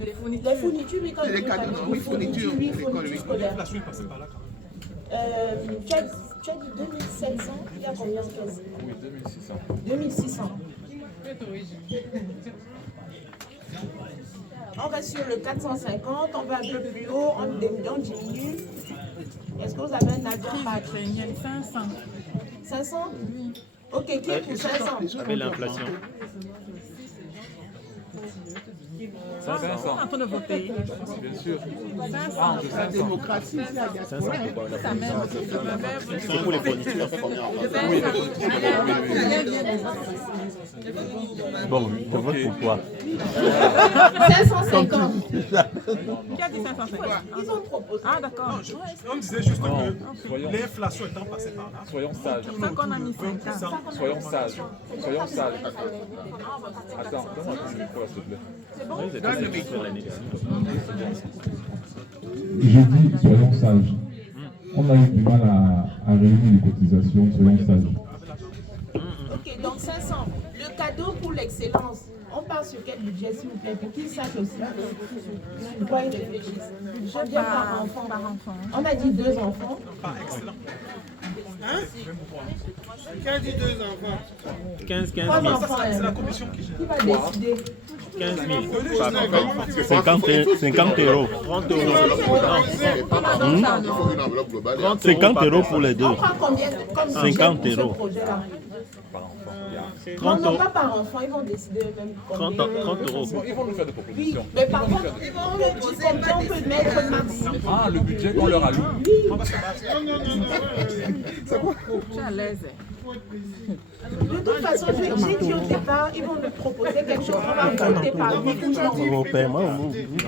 Les fournitures, oui, quand Les cadeaux, oui, fournitures, oui, l'école, oui. fournitures scolaires. La suite passée par là quand même. Tu as dit 2700, il y a combien de caisses? Oui, 2600. 2600. On reste sur le 450, on va un peu plus haut, on diminue. Est-ce que vous avez un avis? 500. 500? Ok, qui est pour 500? Avec l'inflation. 500. En train de voter. Bien sûr. 500. La démocratie, 500 pour quoi? Ça même. C'est pour les fournitures. Bon, je vote pour toi. 550. Qui a dit 550? Ils ont proposé. Ah, d'accord. On disait juste que l'inflation étant passée par là. Soyons sages. C'est ça qu'on a mis 50. Soyons sages. Soyons sages. Attends, donne-moi un peu le micro, s'il te plaît. Donne le micro. J'ai dit, soyons sages. On a eu du mal à réunir les cotisations, soyons sages. Ok, donc 500. Le cadeau pour l'excellence. On part sur quel budget, s'il vous plaît, pour qu'ils sachent aussi. Pourquoi ils réfléchissent? Combien par enfant? On a dit 2 enfants. Pas excellent. Hein? Qui a dit 2 enfants? 15 000. C'est la commission qui gère. Qui va décider? 15 000. 50 euros. 30 euros. 50 euros pour les deux. On prend combien comme 50 budget pour euros. ce projet-là? Par enfant. Non, non, pas par enfant, ils vont décider eux-mêmes. 30 euros. Ils vont nous faire des Oui, propositions. mais par contre, ils vont nous dire combien on peut mettre max. Ah, le budget qu'on leur alloue. Non. C'est quoi? Je suis à l'aise. De toute façon, j'ai dit au départ, ils vont me proposer quelque chose, on va voter par oui ou non.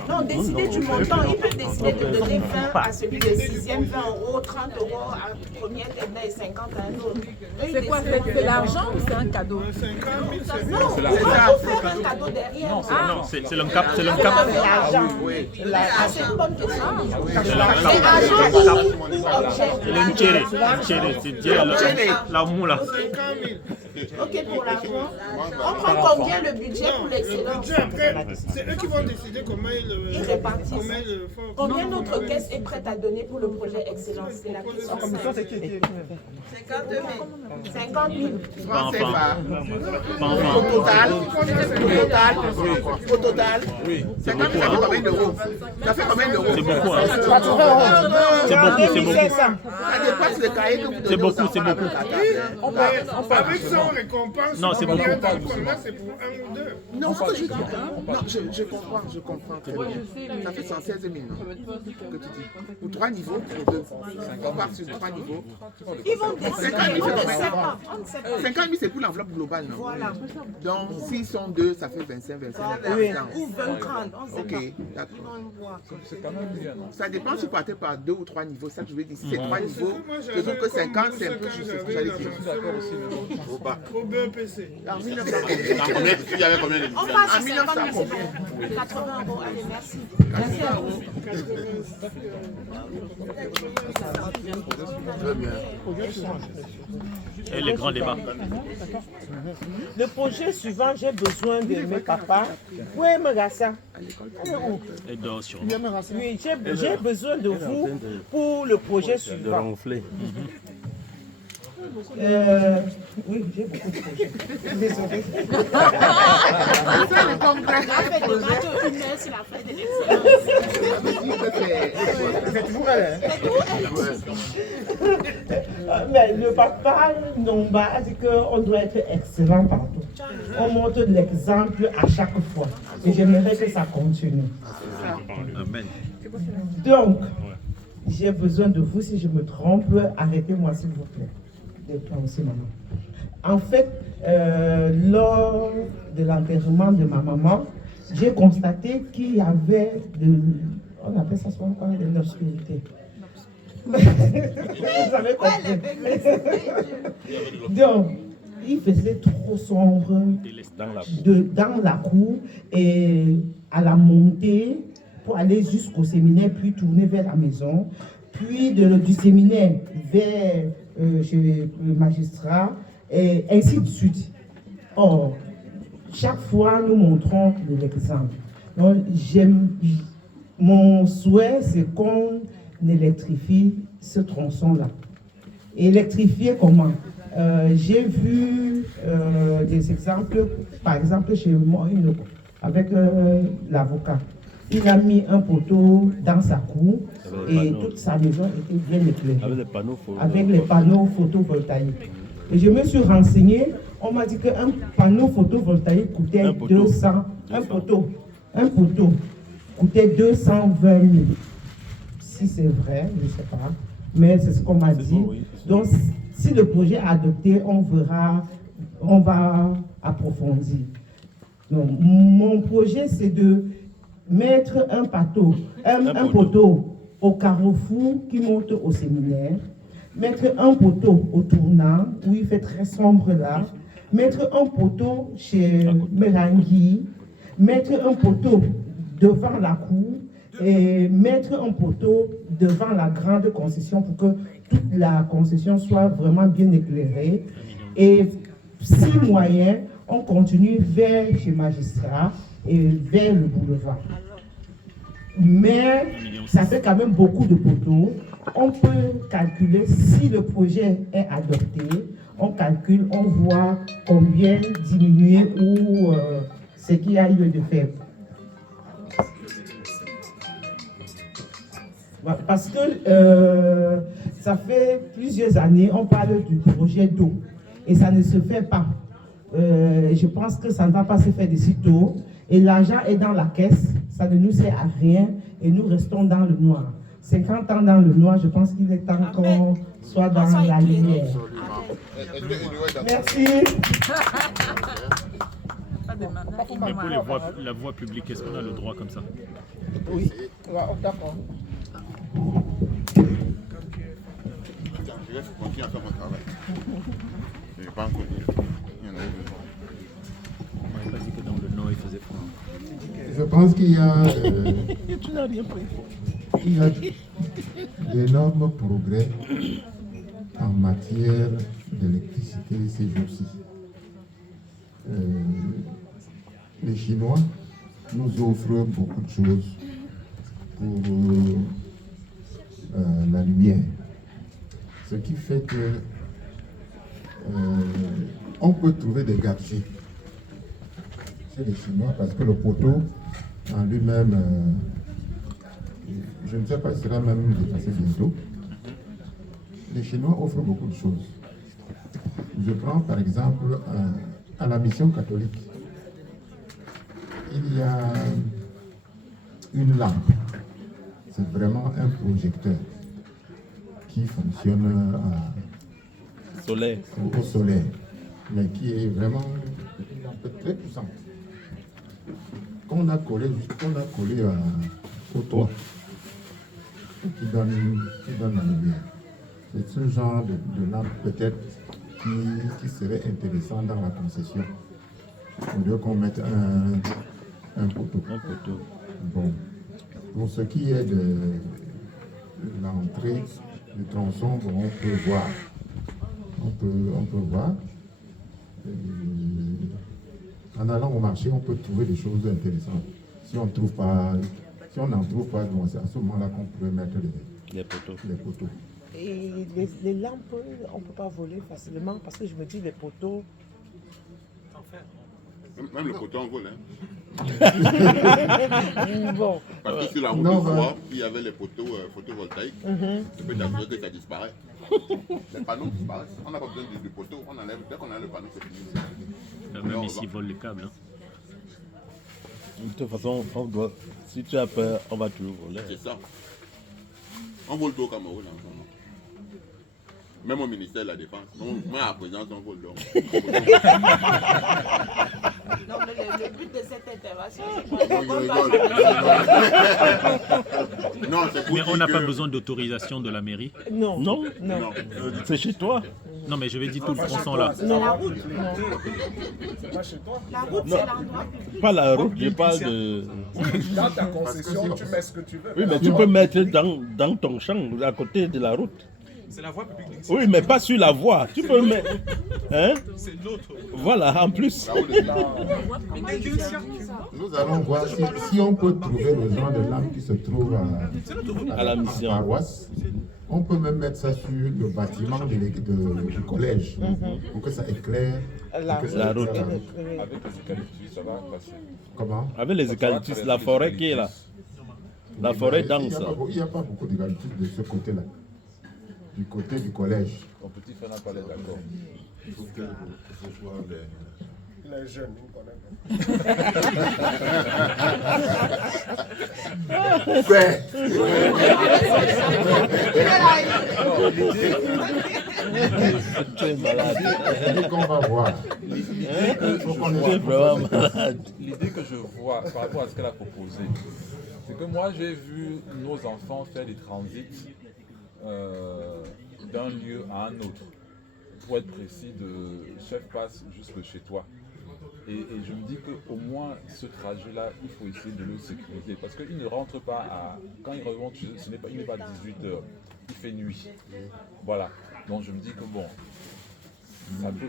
Non, décider du montant, ils peuvent décider de donner 20 à celui de 6e, 20 euros, 30 euros à première terminale et 50 à un autre. C'est quoi? C'est l'argent ou c'est un cadeau? Non, on va faire un cadeau derrière. Non, c'est le cap. C'est le cap. L'argent. C'est une bonne question. C'est l'argent ou objet? C'est le nchere. C'est dire la moula. 50 000. Ok, pour l'argent. On prend combien le budget pour Le l'excellence? budget, après, c'est eux qui vont décider comment ils le répartissent. comment ils le font. Combien notre caisse est prête à donner pour le projet Excellence? C'est la question. 50 000. 50 000. Francs CFA. Pas Au total, Oui. 50 000, ça fait combien d'euros? Ça fait combien d'euros? C'est beaucoup, hein. C'est C'est beaucoup, c'est beaucoup. Ça dépasse parce que le cahier que vous donnez C'est beaucoup, aux enfants, c'est beaucoup. Avec ça, on récompense. Non, c'est beaucoup. Là, c'est pour 1 ou 2. Non, ce que je dis, non, je comprends très bien. Ça fait 116 000, non, que tu dis. Pour 3 niveaux, pour 2. On part sur 3 niveaux. Ils vont décider, 50 000, on ne c'est sait combien? pas. On ne sait pas. 50 000, c'est pour l'enveloppe globale, non? Voilà. Donc, s'ils sont 2, ça fait 25, 25, Oui. 25. Ou 20, 30, on ne sait Ok, pas. d'accord. Ils vont voir. C'est quand même bien, non? Ça dépend si vous partez par 2 ou 3 niveaux. Ça, je veux dire, si c'est 3 C'est niveaux, que moi, faisons j'avais que comme 50, vous, c'est un ça, peu quand juste ce que j'avais j'allais la dire. D'accord aussi, mais bon. Au BEPC. En 1900. Il y avait combien de On passe En à 1900, 50 000, combien? c'est bon. 80 €. Allez, merci. Merci à vous. Très bien. Et les grands débats. Le projet suivant, j'ai besoin de mes papas. Oui, Megassa. Et d'autres sur Oui, j'ai besoin de vous pour le projet suivant. ronfler. Oui, j'ai beaucoup de projets. Désolée. C'est le congrès. C'est la fête de l'excellence. C'est toujours elle. Mais le papa Nomba a dit qu'on doit être excellent partout. On montre de l'exemple à chaque fois. Et j'aimerais que ça continue. Amen. Donc, j'ai besoin de vous. Si je me trompe, arrêtez-moi s'il vous plaît. Et toi aussi, maman. En fait, lors de l'enterrement de ma maman, j'ai constaté qu'il y avait on appelle ça souvent quoi, de l'obscurité. Vous avez compris. Donc, il faisait trop sombre dans la cour et à la montée pour aller jusqu'au séminaire, puis tourner vers la maison, puis du séminaire vers chez le magistrat, et ainsi de suite. Or, chaque fois, nous montrons de l'exemple. Donc, mon souhait, c'est qu'on électrifie ce tronçon-là. Électrifier comment? J'ai vu des exemples, par exemple chez moi, avec l'avocat. Il a mis un poteau dans sa cour et toute sa maison était bien éclairée. Avec les panneaux photovoltaïques. Et je me suis renseigné, on m'a dit qu'un panneau photovoltaïque coûtait 200, un poteau coûtait 220 000. Si c'est vrai, je ne sais pas, mais c'est ce qu'on m'a dit. Bon, oui. Donc, si le projet est adopté, on va approfondir. Donc, mon projet, c'est de mettre un poteau au carrefour qui monte au séminaire, mettre un poteau au tournant, où il fait très sombre là, mettre un poteau chez Mélangui, mettre un poteau devant la cour et mettre un poteau devant la grande concession pour que toute la concession soit vraiment bien éclairée. Et si moyen, on continue vers chez Magistrat et vers le boulevard. Mais ça fait quand même beaucoup de poteaux. On peut calculer si le projet est adopté. On calcule, on voit combien diminuer ou ce qu'il y a lieu de faire. Parce que ça fait plusieurs années, on parle du projet d'eau et ça ne se fait pas. Je pense que ça ne va pas se faire de sitôt. Et l'argent est dans la caisse, ça ne nous sert à rien et nous restons dans le noir. 50 ans dans le noir, je pense qu'il est temps qu'on soit dans la lumière. Merci. Mais pour la voie publique, est-ce qu'on a le droit comme ça? Oui, d'accord. Je vais continuer à faire mon travail. Je n'ai pas encore dit. Il y en a eu besoin. On n'avait pas dit que dans le Nord, il faisait froid. Je pense qu'il y a... Tu n'as rien pris. Il y a d'énormes progrès en matière d'électricité ces jours-ci. Les Chinois nous offrent beaucoup de choses pour la lumière. Ce qui fait que on peut trouver des gadgets chez les Chinois parce que le poteau en lui-même, je ne sais pas si sera même dépassé bientôt. les Chinois offrent beaucoup de choses. Je prends par exemple à la mission catholique, il y a une lampe. C'est vraiment un projecteur qui fonctionne au soleil, mais qui est vraiment une lampe très puissante. Qu'on a collé au toit, qui donne la lumière. C'est ce genre de lampe peut-être qui serait intéressant dans la concession. Au lieu qu'on mette un poteau. Bon. Pour ce qui est de l'entrée du tronçon, bon, on peut voir. On peut voir. En allant au marché, on peut trouver des choses intéressantes. Si on n'en trouve pas, bon, c'est à ce moment-là qu'on peut mettre les poteaux. Et les lampes, on ne peut pas voler facilement parce que je me dis les poteaux. Même le poteau en vole. Bon. Parce que sur la route de Froid, il y avait les poteaux photovoltaïques. Tu peux t'assurer que ça disparaît. Les panneaux disparaissent. On n'a pas besoin de poteaux. On enlève. Dès qu'on enlève le panneau, c'est fini. Même ici, ils volent les câbles. Hein. De toute façon, si tu as peur, on va toujours voler. C'est ça. On vole tout au Cameroun en ce moment. Même au ministère de la Défense. Moi, à présent, on vole donc. Donc, le but de cette intervention, c'est non, c'est pour mais on n'a pas besoin d'autorisation de la mairie. Non. Non. C'est chez toi. Non, mais je vais dire tout le tronçon là. Non, la route. C'est pas chez toi. La route, c'est l'endroit. Pas la route, je parle de... Dans ta concession, tu mets ce que tu veux. Oui, mais tu peux mettre dans ton champ, à côté de la route. C'est la voie publique. Oui, mais pas sur la voie. Tu peux mettre... Hein? C'est l'autre. Voilà, en plus. Nous allons voir si on peut trouver le genre de lampe qui se trouve à la mission paroisse. On peut même mettre ça sur le bâtiment du collège pour que ça éclaire la route. Avec les eucalyptus, ça va passer. Comment? Avec les eucalyptus, la forêt qui est là. La forêt danse. Il n'y a pas beaucoup d'eucalyptus de ce côté-là. Du côté du collège. Ton petit frère n'a pas l'air d'accord. Il faut que ce soit Il est jeune, il Tu es malade. L'idée qu'on va voir. L'idée que je vois par rapport à ce qu'elle a proposé, c'est que moi j'ai vu nos enfants faire des transits d'un lieu à un autre. Pour être précis, de chef passe jusque chez toi. Et je me dis qu'au moins ce trajet-là, il faut essayer de le sécuriser. Parce qu'il ne rentre pas à... Quand il remonte, il n'est pas 18h, il fait nuit. Voilà. Donc je me dis que bon,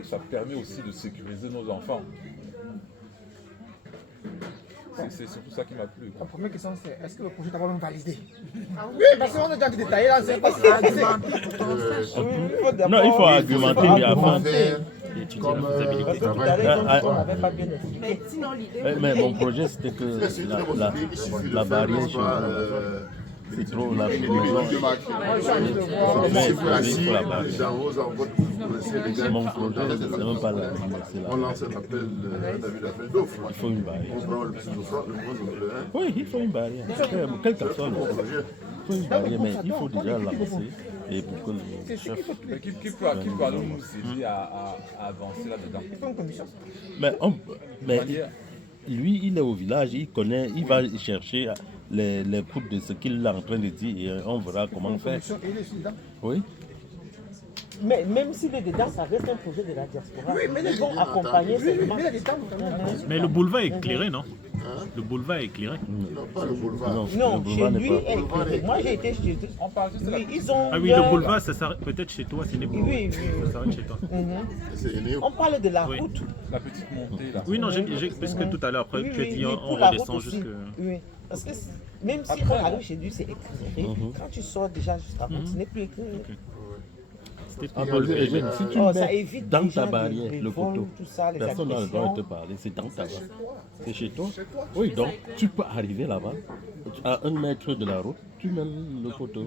ça permet aussi de sécuriser nos enfants. C'est surtout ça qui m'a plu. La première question c'est, est-ce que le projet est d'abord validé? Oui, parce qu'on a déjà détaillé là, c'est pas non, il faut argumenter, mais avant d'étudier la faisabilité. Mais mon projet, c'était que la barrière chez c'est trop la mon projet, c'est même pas là. On lance un appel d'offres. Il faut une barrière. On prend le plus offrant, le moins offrant. Oui, il faut une barrière. Quel que soit le projet. Il faut une barrière, mais il faut déjà l'avancer. Et pour que le chef... Qui peut aller nous aider à avancer là-dedans? Mais lui, il est au village, il connaît, il va chercher les coups de ce qu'il est en train de dire et on verra comment faire. Oui. Mais même s'il est dedans, ça reste un projet de la diaspora. Oui, mais ils vont accompagner seulement. Mais le boulevard est éclairé, non? Le boulevard est éclairé. Non, pas le boulevard. Non, chez lui est éclairé. Moi, j'ai été chez eux. On parle juste de la... Ah oui, le boulevard, ça s'arrête peut-être chez toi, ce n'est pas. Oui, ça s'arrête chez toi. On parle de la route. La petite montée là. Oui, non, parce que tout à l'heure, après, tu as dit on redescend jusque... Oui, parce que même si on arrive chez lui, c'est éclairé. Quand tu sors déjà juste avant, ce n'est plus éclairé. Si tu mets dans ta barrière le poteau, personne n'a le droit de te parler, c'est dans ta barrière. C'est chez toi. Oui, donc tu peux arriver là-bas, à 1 mètre de la route, tu mets le poteau.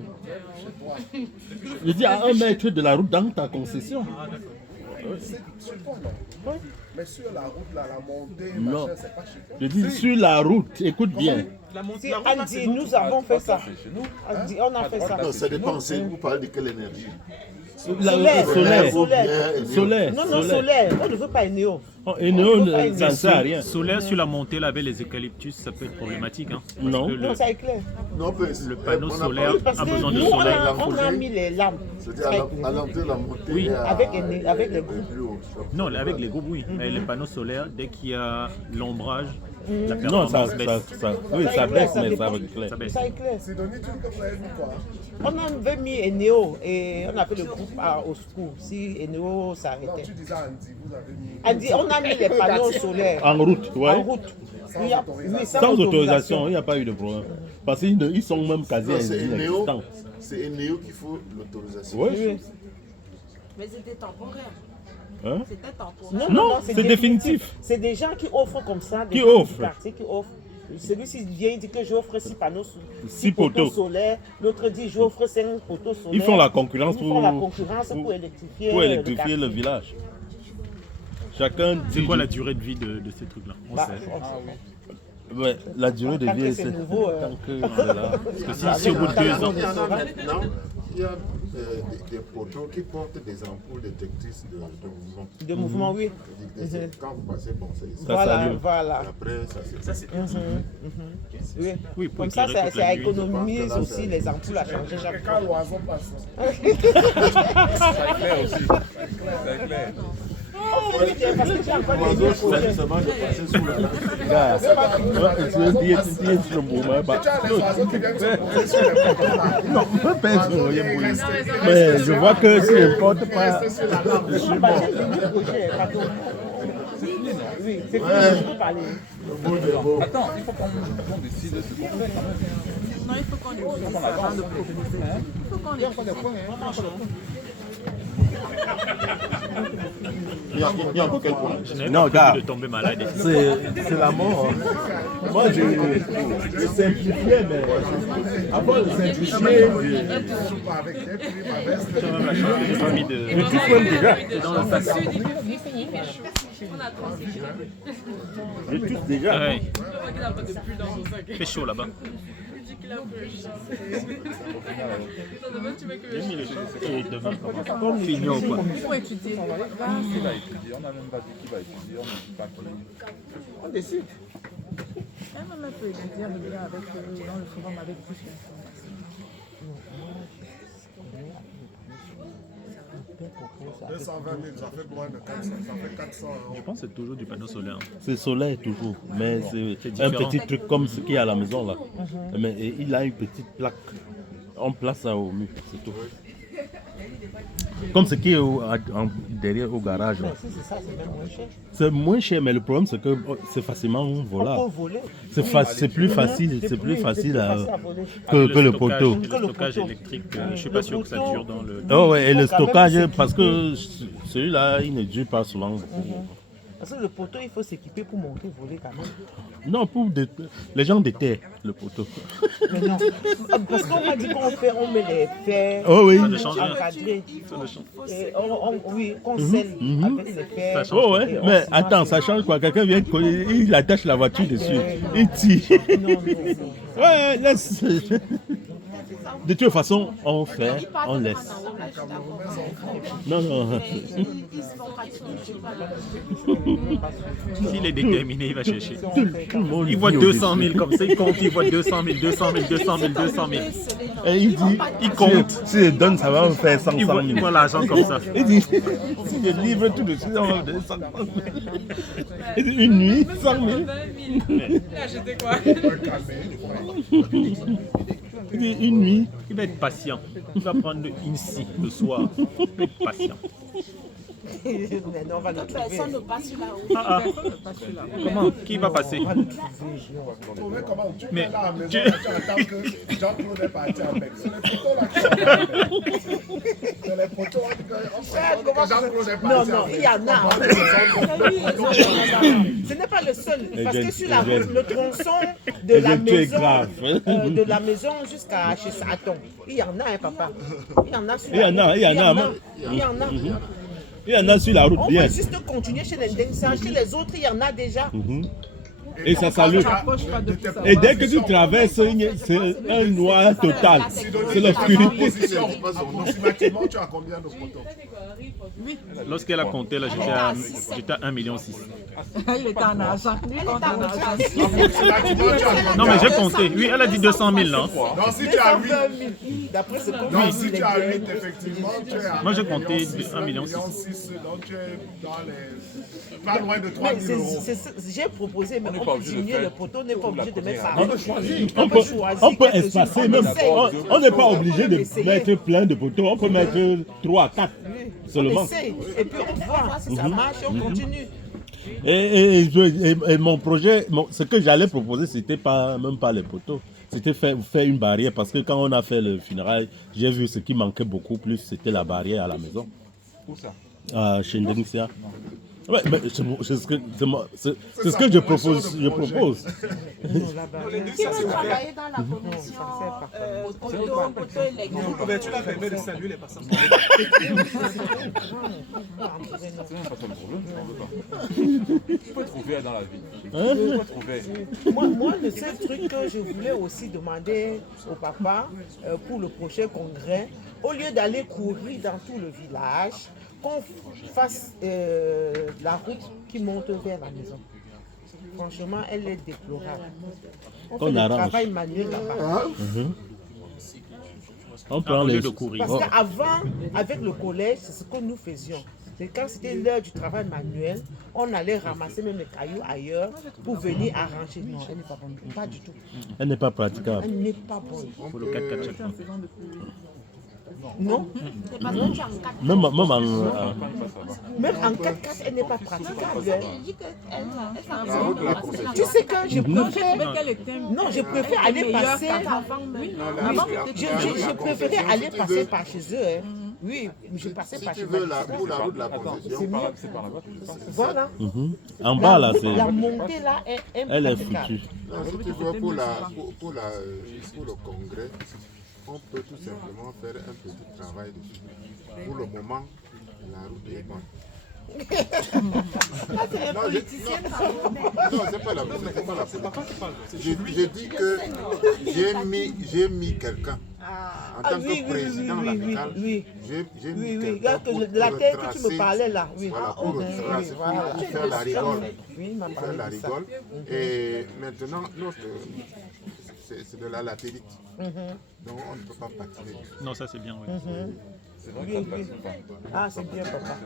Je dis à 1 mètre de la route dans ta concession. Mais sur la route, là, la montée, Non. machin, c'est pas chez toi. Je dis sur la route, écoute bien. Andy, nous avons fait ça. Andy, on a fait ça. Non, ça dépend, vous parlez de quelle énergie? Solaire. Non, solaire. On ne veut pas Eneo. Eneo, ça ne sert à rien. Solaire sur la montée là, avec les eucalyptus, ça peut être problématique. Hein, non. Non, ça éclaire. Le panneau solaire a besoin de soleil. On a mis les lampes. C'est-à-dire à l'entrée de la montée. Oui, avec les groupes. Non, avec les groupes, oui. Mais les panneaux solaires, dès qu'il y a l'ombrage, la non, ça baisse. Ça baisse, mais ça éclaire. Ça éclaire. Sidonie, tu peux faire quoi? On avait mis Eneo et on a fait le groupe au secours. Si Eneo s'arrêtait. Non, tu disais Andy, vous avez mis. Andy, on a mis les panneaux solaires. En route, ouais. En route. Sans autorisation, il n'y a pas eu de problème. Parce qu'ils sont même quasi inexistants. C'est Eneo qu'il faut l'autorisation. Oui. Mais c'était temporaire. Hein? C'était temporaire. Non, c'est définitif. C'est des gens qui offrent comme ça. Qui offrent? Qui offrent. Celui-ci vient, il dit que j'offre 6 panneaux, 6 poteaux solaires. L'autre dit j'offre 5 poteaux solaires. Ils font la concurrence pour électrifier le village. Chacun. C'est quoi la durée de vie de ces trucs-là? Ouais, la durée de vie, c'est nouveau. Tant que c'est là. Parce que si au bout de 2 ans. Il y a des poteaux qui portent des ampoules détectrices de mouvement. De mouvement, oui. Quand vous passez, bon, c'est voilà. Et après, ça c'est. Oui, comme ça économise aussi les ampoules à changer chaque fois. Quand l'oiseau passe. Ça éclaire aussi. Ça éclaire. L'oiseau faut justement de passer sous la mais je vois que si ne porte pas. Oui, c'est pour parler. Attends, il faut qu'on décide ce qu'on fait quand même. Non, il faut qu'on décide avant de proposer. Il faut qu'on décide. Il y a encore quel point? Non, gars, de tomber malade. C'est la mort. Moi, je simplifiais, mais avant de simplifier, je touche même déjà. Dans le passé. Je touche déjà. Ouais. Il fait chaud là-bas. Et demain, comme l'union, quoi. Il faut étudier. Qui va étudier? On n'a même pas dit qui va étudier, on ne dit pas qui. On décide. Même peut étudier dans le forum avec plus d'informations. 220 000, ça fait moins de 400, ça fait 400 €. Je pense que c'est toujours du panneau solaire. C'est solaire toujours, mais c'est un petit truc comme ce qu'il y a à la maison là. Mais il a une petite plaque. On place ça au mur, c'est tout. Comme ce qui est derrière au garage. Là. C'est moins cher, mais le problème c'est que c'est facilement volable. C'est plus facile, que le poteau. Le stockage électrique, je ne suis pas sûr que ça dure dans le. Oh ouais, et le stockage, parce que celui-là, il ne dure pas souvent beaucoup. Parce que le poteau, il faut s'équiper pour monter, voler quand même. Non, les gens déterrent le poteau. Mais non, parce qu'on m'a dit on met les fers, encadrés. Oui, qu'on scelle avec les fers. Oh ouais, mais attends, ça change quoi? Quelqu'un vient, il attache la voiture dessus, il tire. Ouais, laisse. De toute façon, on fait, on laisse. Non. S'il est déterminé, il va chercher. Il voit 200 000 comme ça, il compte, il voit 200 000, 200 000, 200 000, 200 000. Et il dit, il compte. Si je donne, ça va me faire 100 000. Il voit l'argent comme ça. Il dit, si je livre tout de suite, on va me donner 100 000. Il dit, une nuit, 100 000. Acheter quoi? Une nuit. Il va être patient. Il va prendre une scie le soir. Il va être patient. On va le trouver. Personne ne passe là-haut. Comment? Qui va passer? Mais là à la maison, tu attends que Jean-Claude est parti avec. C'est les photos là qui sont c'est les photos que Jean-Claude est parti avec. Non, il y en a. Ce n'est pas le seul. Parce que sur le tronçon de la maison jusqu'à chez Saton, il y en a, papa. Il y en a sur la route. Il y en a sur la route, bien. On va juste continuer chez les Ndengsa. Chez les autres, il y en a déjà. Et ça salue. Et dès que tu traverses, c'est un noir total. C'est l'obscurité. Tu as combien de photos? Lorsqu'elle a compté, là, j'étais à 1,6 million. Il était en argent. Non, mais j'ai compté. Oui, elle a dit 200 000, non? Non, si tu as 8. D'après ce qu'on dit, si tu as 8, effectivement, tu es à. Moi, j'ai compté 1,6 million. Donc, tu es dans les. Pas loin de 3 000 euros. J'ai proposé, mais on peut diminuer le poteau, on n'est pas obligé de mettre ça. On peut espacer même. On n'est pas obligé de mettre plein de poteaux. On peut mettre 3, 4 seulement. On essaie. Et puis on voit si ça marche, on continue. Et mon projet, ce que j'allais proposer, c'était même pas les poteaux. C'était faire une barrière parce que quand on a fait le funérail, j'ai vu ce qui manquait beaucoup plus, c'était la barrière à la maison. Où ça? Chez Ndengsa. Ouais, mais c'est ce que je propose. Qui veut travailler dans la commission poteau électrique? Tu l'as permis de saluer les personnes. Tu peux trouver dans la vie. Moi, le seul truc que je voulais aussi demander au papa pour le prochain congrès, au lieu d'aller courir dans tout le village, qu'on fasse la route qui monte vers la maison. Franchement, elle est déplorable. On fait le travail manuel là-bas. On prend les de courir. Parce qu'avant, avec le collège, c'est ce que nous faisions. Et quand c'était l'heure du travail manuel, on allait ramasser même les cailloux ailleurs pour venir arranger. Non, elle n'est pas bonne. Pas du tout. Elle n'est pas praticable. Elle n'est pas bonne. Pour le 4x4 chaque fois. Non. Même en 4x4, elle n'est pas praticable. Tu sais quand je préfère... Non, je préfère aller passer... Je préférais aller passer par chez eux. Oui, je passais par chez eux. Si tu veux pour la route de la concession, c'est par là-bas. Voilà. En bas là, c'est... La montée là est elle est foutue. Si tu veux pour le congrès, on peut tout simplement faire un petit travail dessus. Pour le moment, la route est bonne. Non, c'est pas la politique. Je dis que j'ai mis quelqu'un. En tant que président amical, j'ai mis quelqu'un pour la terre que tu me parlais là. Voilà, pour faire la rigole. Faire la rigole. Et maintenant, c'est de la latérite. Donc on ne peut pas patiner. Non, ça c'est bien, oui. C'est vrai que ça passe pas. Ah, c'est bien, papa.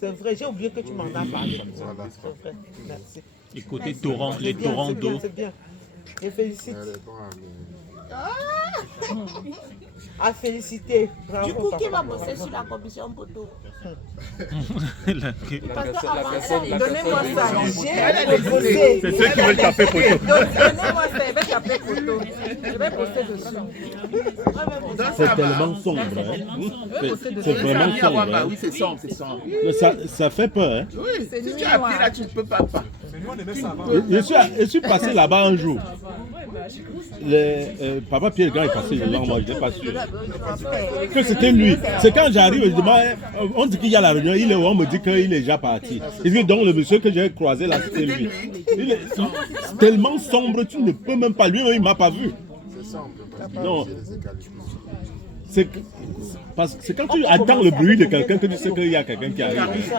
C'est vrai, j'ai oublié que tu m'en as parlé. Voilà. C'est vrai, merci. Et côté torrent, les torrents d'eau. C'est bien. Et félicite. À féliciter. Bravo, du coup, qui va papa. bosser sur la commission poteau? Donnez-moi ça. C'est ceux qui veulent taper poteau. Donnez-moi ça, je vais taper poteau. Je vais poster dessus. C'est tellement sombre. Hein? C'est vraiment sombre. Hein? Oui, c'est sombre, c'est sombre. Ça fait peur. Hein? Oui, si tu as appris là, tu ne peux pas. Je suis passé là-bas un jour. Papa Pierre Grand est passé devant moi, je n'étais pas sûr que c'était lui. C'est quand j'arrive, je dis, on dit qu'il y a la réunion, il est où, on me dit qu'il est déjà parti. Il dit donc le monsieur que j'ai croisé là, c'était lui. Il est tellement sombre, tu ne peux même pas, lui, il ne m'a pas vu. C'est sombre. Non. C'est quand tu entends le bruit de quelqu'un que tu sais qu'il y a quelqu'un qui arrive.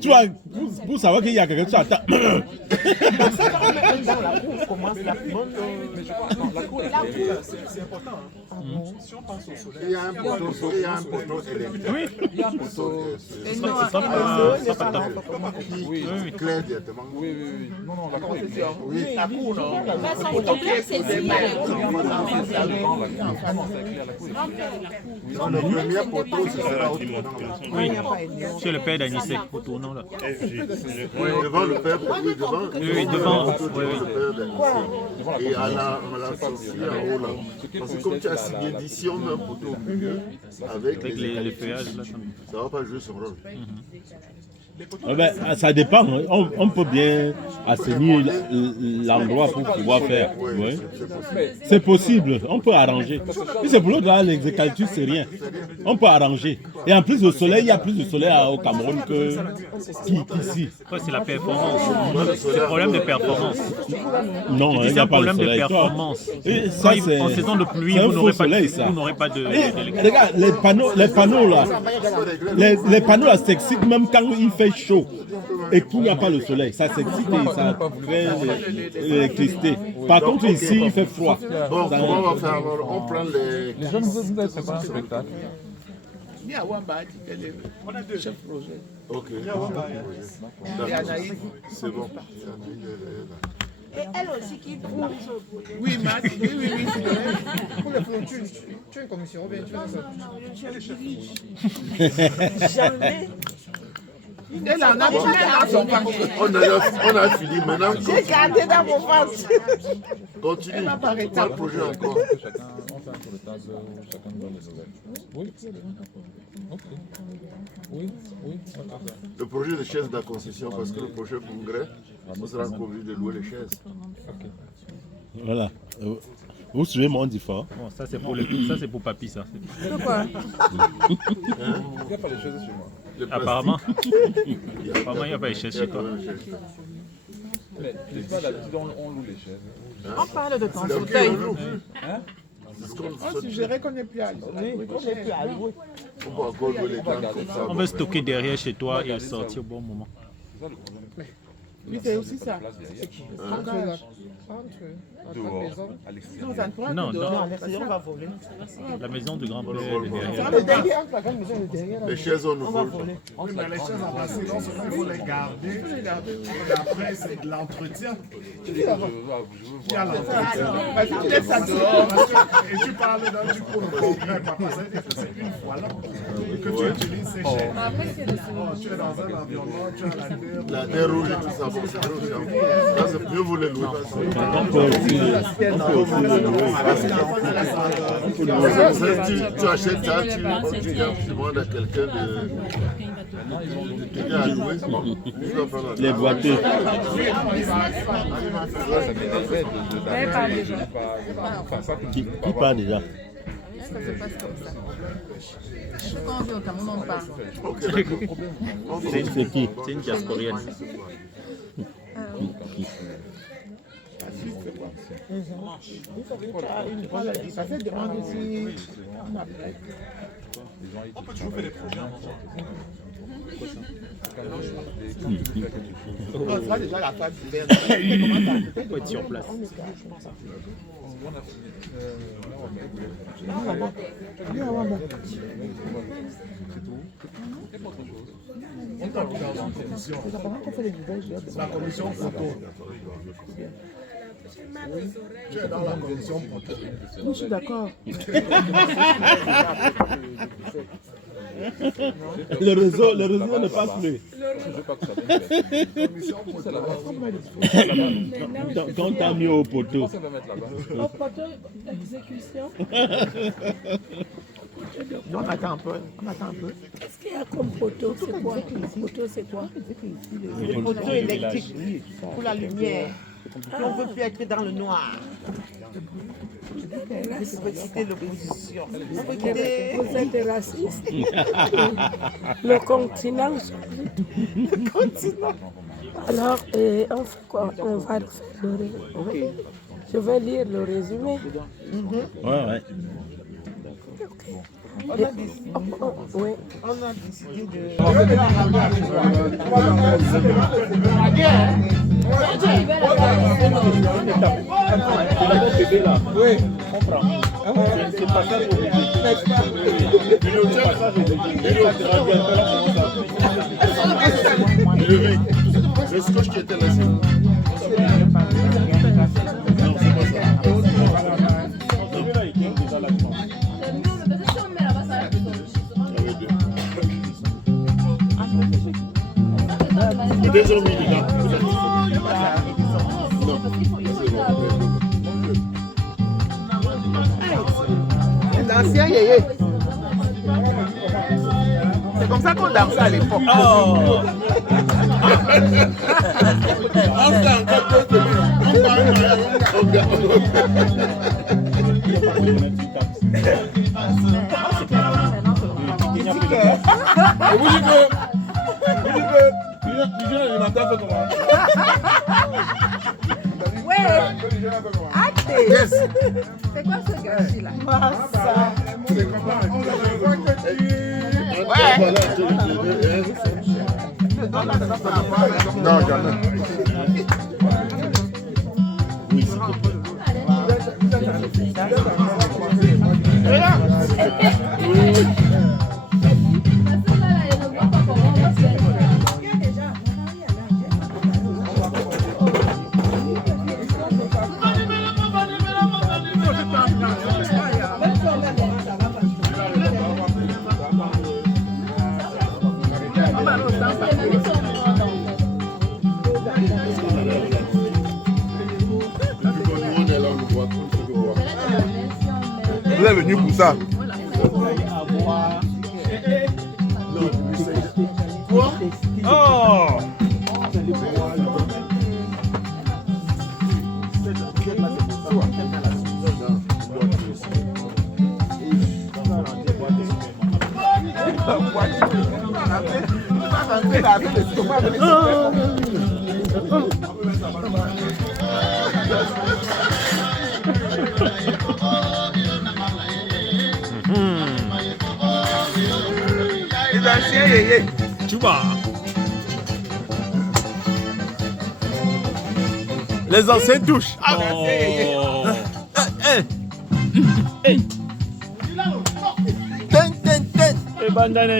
Tu vois, pour savoir qu'il y a quelqu'un, tu attends. Dans la cour, commence la bonne. C'est important. Si on pense au soleil, il y a un poteau électrique. Oui. Il y a un poteau. Qui claire directement. Oui. Non, la cour est claire. Oui, la cour, non. Non, le premier poteau, c'est là au tournant. Oui, c'est le père d'Anissé, au tournant là. Oui, devant le père, oui, devant. Oui, devant. Et à la sortie en haut là. Parce que comme tu as signé d'ici, on met un poteau au milieu avec les feuillages là. Ça va pas jouer son rôle. Ça dépend. On peut bien assainir l'endroit pour pouvoir faire. Oui. C'est possible. On peut arranger. Si c'est pour l'autre, là, l'exécutif, c'est rien. On peut arranger. Et en plus, au soleil, il y a plus de soleil au Cameroun qu'ici. C'est la performance. C'est le problème de performance. Non, il n'y a pas de soleil. En saison de pluie, vous n'aurez pas de. Regarde, les panneaux là. Les panneaux là s'excitent même quand il fait chaud et qu'il n'y a pas le soleil. Ça s'excite et ça fait l'électricité. Par contre, ici, il fait froid. Bon, comment on va faire alors? On prend les... Les jeunes, vous êtes préparés un spectacle. On a deux chefs projet. Ok. Et Anaïs. C'est bon. Et elle aussi qui trouve ce projet. Oui, Matt, oui, c'est vrai. Pour le fond, tu es une commission, ou bien tu fais ça. Jamais. Elle en a plein dans son ventre. On a fini maintenant. J'ai gardé dans mon ventre. Continue. Elle m'a pas arrêté. Pas le projet encore. On fait un tour de table où chacun donne les nouvelles. Oui. Ok. Oui. Le projet de chaises de la concession, parce que le prochain congrès, on sera convenu de louer les chaises. Voilà. Vous suivez mon différent. Bon, ça c'est pour papy ça. Pourquoi? Il n'y a pas les chaises chez moi. Apparemment. Apparemment, il n'y a pas les chaises chez toi. Mais c'est pas d'habitude, on loue les chaises. On parle de ton fauteuil. On suggérait qu'on n'est plus à louer. On veut stocker derrière chez toi et sortir au bon moment. Oui, c'est aussi ça. Non, on va voler. La maison du grand-père est derrière. Les chaises, on nous vole. Oui, mais les chaises en passé, il faut les garder. Et après, c'est de l'entretien. Il y a l'entretien. Tu laisses ça dehors. Et tu parles d'un du pour le congrès, papa. Ça veut dire que c'est une fois là que tu utilises ces chaises. Tu es dans un environnement, tu as la terre rouge et tout ça. Bon, c'est vrai aussi. Là, c'est mieux vous les louer. On peut aussi les louer. Tu achètes ça, tu demandes à quelqu'un de louer. Les boiteux. Qui part déjà? Ça se passe comme ça. Quand on vit au Cameroun, on part. C'est qui? C'est une diasporienne. Ça fait demande aussi. On peut toujours faire des projets en On voit déjà la table ouverte. Il faut être sur place. La commission photo. Tu es dans la commission photo. Je suis d'accord. Le réseau ne passe plus. Quand tu as mis au poteau. Au poteau d'exécution. On attend un peu. Qu'est-ce qu'il y a comme poteau? C'est quoi? Poteau, c'est quoi? Le poteau électrique pour la lumière. On ne veut plus être dans le noir. Vous pouvez quitter l'opposition. Vous êtes raciste. Le continent. Le continent. Alors, on fait quoi? On va faire le résumé. Je vais lire le résumé. Ouais. On a décidé, de... Oui, on prend. C'est passage obligé. Le scotch qui était là, c'est bon. Non, c'est pas ça. Des hommes dedans. L'ancien yéyé. C'est comme ça qu'on dansait à l'époque. On Yes. C'est quoi ce gâchis là? Non, jamais. Oui, vous êtes venu pour ça. Quoi? Oh! Tu vois. Les anciens touchent. Et bandana.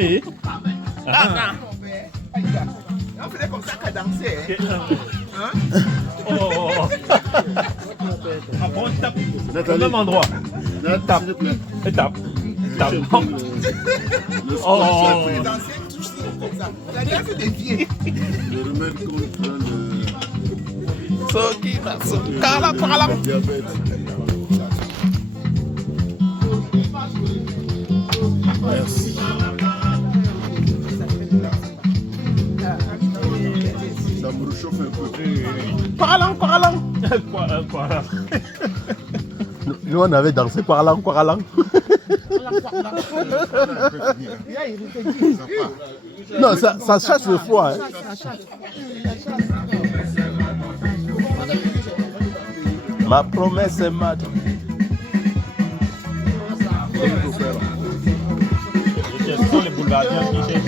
On faisait comme ça qu'à danser. Oh. Après, on tape au même endroit. Tape. Et tape. Tape. Oh. Les anciens touchent comme ça. La dernière, c'est des pieds. Le remède contre le diabète. Merci. Ça me réchauffe un peu. Paralang. Nous, on avait dansé Paralang. Non, ça chasse le froid. Hein. Ma promesse est mat. Ce sont les boulevardiens qui cherchent.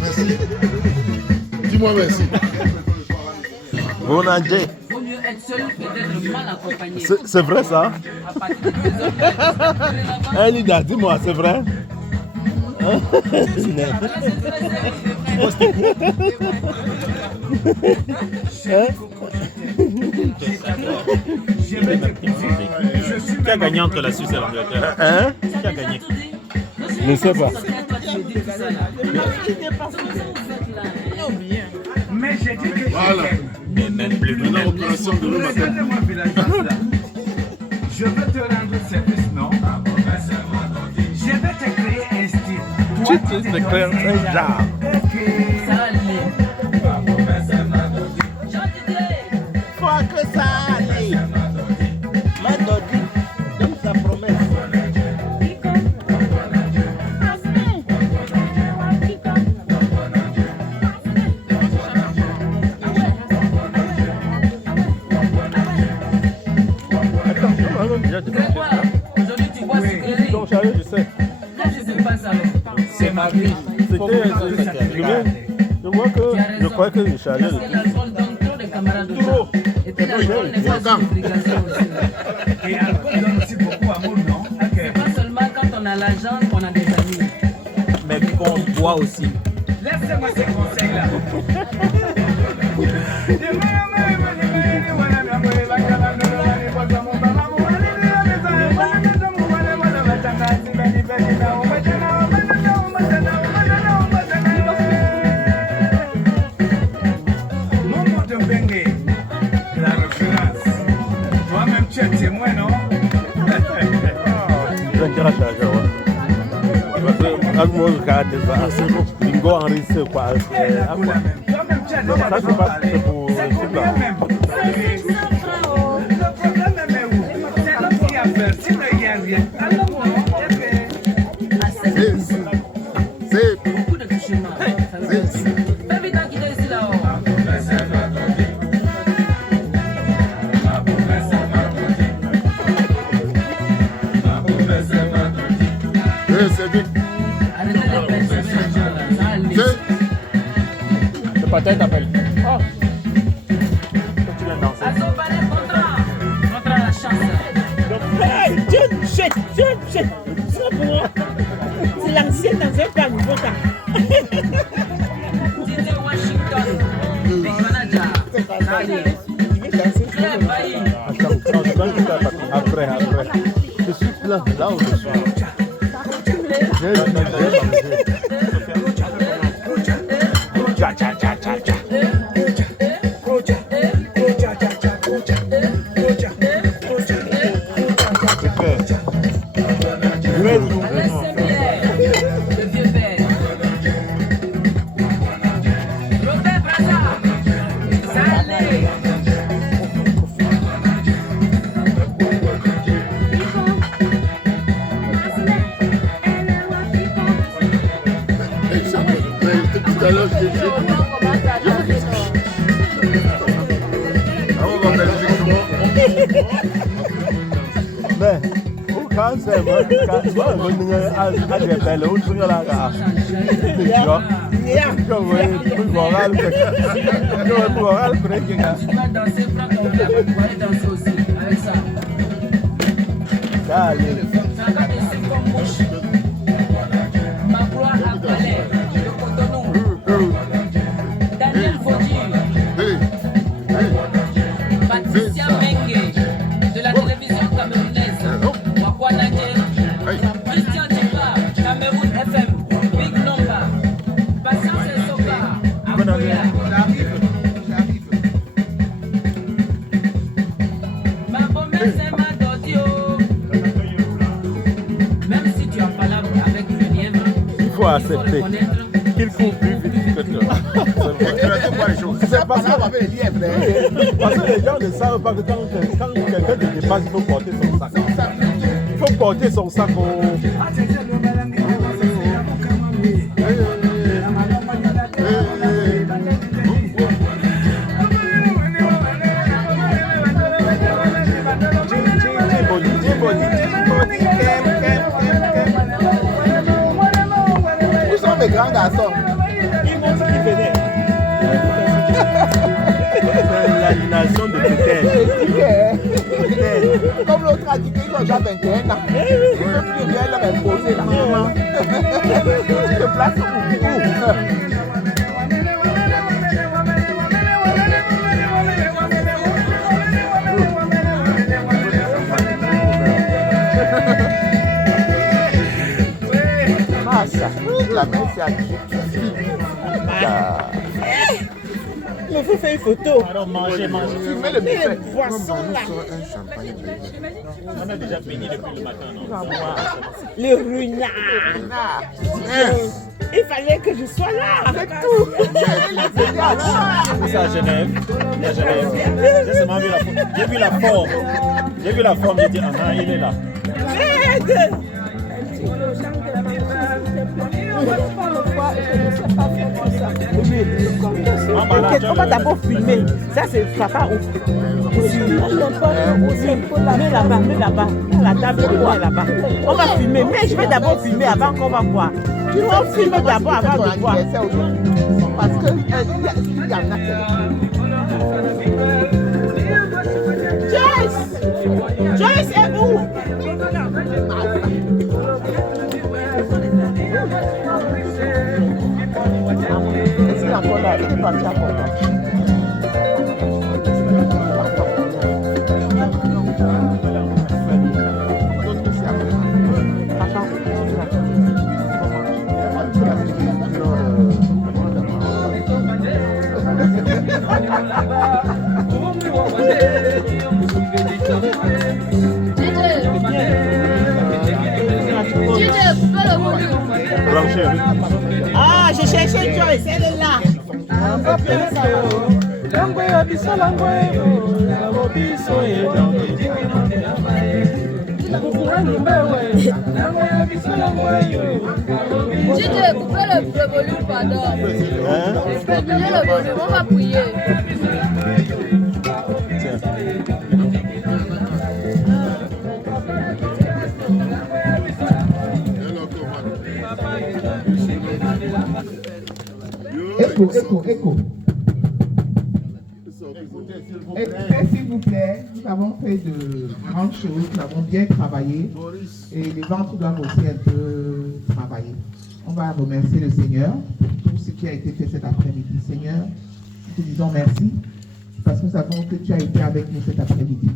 Merci. Dis-moi merci. Bon André. Vaut mieux être seul que d'être mal accompagné. C'est vrai ça? Elida, dis-moi, c'est vrai? Qui a gagné entre la Suisse et l'Angleterre? Hein? Qui a gagné? Je ne sais pas. Mais j'ai dit que voilà. Maintenant, opération de l'eau matin. Je veux te rendre service, non? Je vais te créer un style. Tu te crées un genre. Ça allait. Faut que ça aille. Madodi, donne sa promesse. Aujourd'hui, tu vois ce que Donc, je sais. Là, je sais pas ça. C'est ma vie. Je crois que je chargeais parce que la zone donne trop de camarades de jeu. Et puis la zone n'est pas une obligation aussi. Et l'alcool donne aussi beaucoup a l'argent, on a des amis. Mais qu'on boit aussi. Laissez-moi ces conseils-là. Momo Dombengue, la référence. Toi-même, tu es témoin, non? Bingo enregistré quoi. Ça c'est pas pour Le problème est où? C'est l'homme qui a peur. S'il ne y a rien, alors C'est beaucoup de chemin. Pas vite à quitter ici là-haut. c'est vite. Arrêtez de perturber les gens là. Ça allait. Le patin t'appelle. Oh. Tu viens danser. Azobale contre la chance. Hey, John Chet. C'est pour moi. C'est l'ancien dans un plan nouveau ça. Didier Washington. Big manager. Ça allait. Claire Bailly. Après. Je suis plein, là où je suis. Le vieux père. Robert Braza. Ça allait. Tout à l'heure, je t'ai dit. Mais, quand c'est moi, quand tu vas venir à Gébel, où tu vas là, tu vas moral, Tu dois danser, prends ton verre, tu vas aller danser aussi, avec ça. Ça va dessus comme mouche. Ma proie à Calais, le Cotonou. Daniel Fodji. Patricia Mengue, de la télévision camerounaise. Wakwanadje. Christian Tipa, Cameroun FM. Big Number. Patience et Soka, Apoya. Ma bombe c'est ma dodio. Même si tu as parlé avec le lièvre, il faut accepter qu'il court plus vite que toi. C'est parce que les gens ne savent pas que quand quelqu'un te dépasse, il faut porter son sac. Il faut porter son sac au... Où sont mes grands garçons? Ils m'ont dit qu'ils venaient. C'est l'aliénation de peut-être. Comme l'autre a dit qu'ils ont déjà 21 ans. Il ne peut plus rien leur imposer là. Tu te places où? Macha, la main c'est à qui? Il faut faire une photo. Alors mangez. Filmez le buffet. Les boissons là. On a déjà fini depuis le matin, non? Le runard. Il fallait que je sois là avec tout. C'est ça à Genève. Il y a Genève. J'ai seulement vu la photo. J'ai vu la forme. J'ai dit, ah, il est là. Merde. T'inquiète, on va d'abord filmer. Ça, c'est papa ou. Mets là-bas. La table est là-bas. On va filmer, mais je vais d'abord filmer avant qu'on va voir. On filme d'abord avant de voir. Parce que il y en a. Joyce est où? est encore là, il est parti encore là. Ah, j'ai cherché Joyce, elle est là. DJ, coupez le volume, pardon. Coupez le volume, on va prier. Écho. Écoutez, s'il vous plaît, nous avons fait de grandes choses, nous avons bien travaillé et les ventres doivent aussi un peu travailler. On va remercier le Seigneur pour tout ce qui a été fait cet après-midi. Seigneur, nous te disons merci parce que nous savons que tu as été avec nous cet après-midi.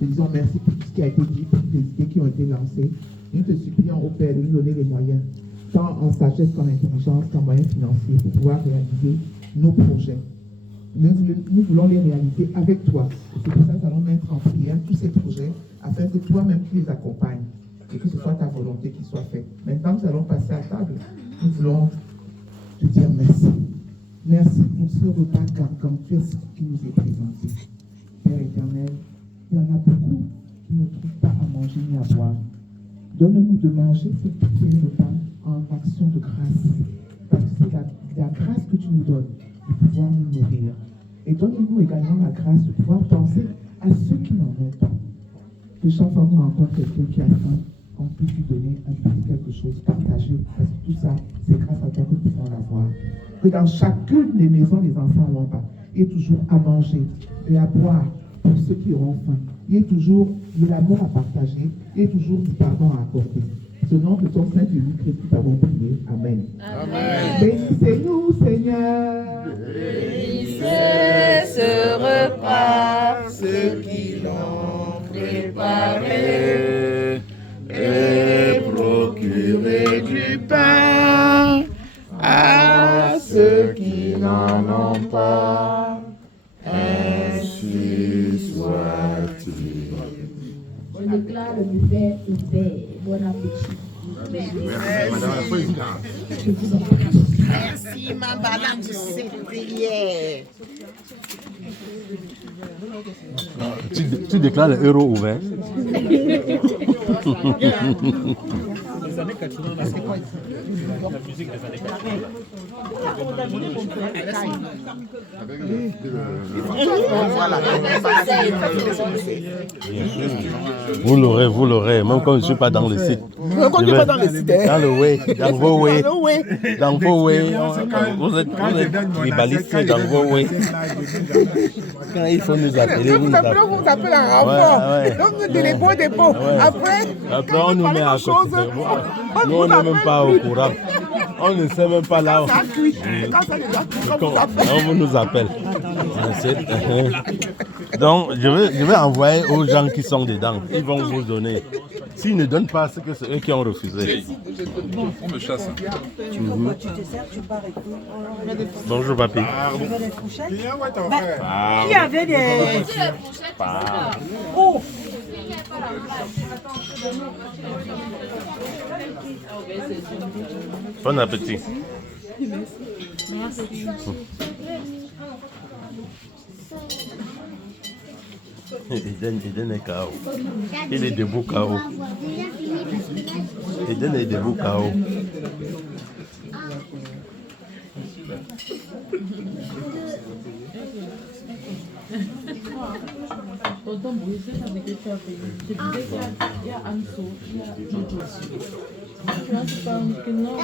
Nous te disons merci pour tout ce qui a été dit, pour toutes les idées qui ont été lancées. Nous te supplions au Père de nous donner les moyens, tant en sagesse qu'en intelligence, qu'en moyens financiers, pour pouvoir réaliser nos projets. Nous voulons les réaliser avec toi. C'est pour ça que nous allons mettre en prière tous ces projets, afin que toi-même tu les accompagnes et que ce soit ta volonté qui soit faite. Maintenant, nous allons passer à table. Nous voulons te dire merci. Merci pour ce repas gargantuesque qui nous est présenté. Père éternel, il y en a beaucoup qui ne trouvent pas à manger ni à boire. Donne-nous de manger ce petit repas en action de grâce. Parce que c'est la grâce que tu nous donnes de pouvoir nous nourrir. Et donne-nous également la grâce de pouvoir penser à ceux qui n'en ont pas. Que chaque fois qu'on rencontre quelqu'un qui a faim, on puisse lui donner un petit quelque chose, partager. Parce que tout ça, c'est grâce à toi que nous pouvons l'avoir. Que dans chacune des maisons, les enfants n'ont pas. Il y ait toujours à manger et à boire pour ceux qui auront faim. Il y ait toujours de l'amour à partager. Il y ait toujours du pardon à apporter. Ce nom de ton Saint Jésus-Christ, nous avons prié. Amen. Amen. Bénissez-nous, Seigneur. Bénissez ce repas, ceux qui l'ont préparé, et procurez du pain à ceux qui n'en ont pas. Ainsi soit-il. Je déclare le buffet ouvert. Bon appétit. Merci, Madame la Présidente. Merci, ma balade de cette prière. Tu déclares le euro ouvert. Les années 80, c'est quoi la musique des années 80. Vous l'aurez, même quand je ne suis pas dans le site. Même quand tu n'es pas dans le site. Dans le way, dans vos way. Dans vos way. Vous êtes tribalistes dans vos way. Quand il faut nous appeler, vous nous appelez. On vous appelle un rapport. Donc, nous dépôt, dépôt. Après, on nous met à côté. Nous, on n'est même pas au courant. On ne sait même pas là. On nous appelle. Donc, je vais envoyer aux gens qui sont dedans. Ils vont vous donner. S'ils ne donnent pas, c'est que c'est eux qui ont refusé. On me chasse. Tu te sers, tu pars et tout. Bonjour, papy. Qui avait des... Oh. Bon appétit. Merci. Eden est KO. Il est debout KO. Eden est debout KO. Autant briser avec les chats. Je disais qu'il y a Anso, il y a Jojo. Tu vois, c'est pas que non.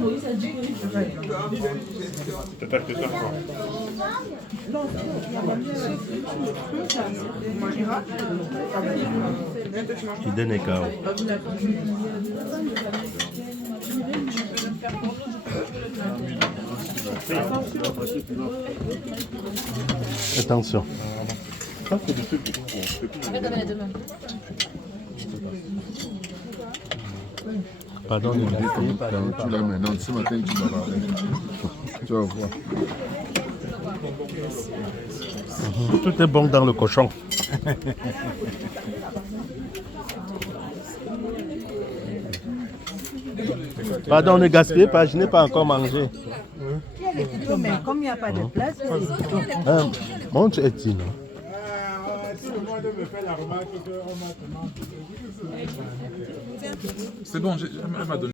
Moïse a dit que peut-être que ça encore. non, Eden est KO. Attention. Pardon, les gars. Tu l'as maintenant, ce matin tu vas voir. Tu vas voir. Tout est bon dans le cochon. Pardon, ne gaspillez pas, je n'ai pas encore mangé. Mais comme il n'y a pas de place, Montre Etienne. Tout le monde me fait la remarque qu'on m'a C'est bon, elle m'a donné.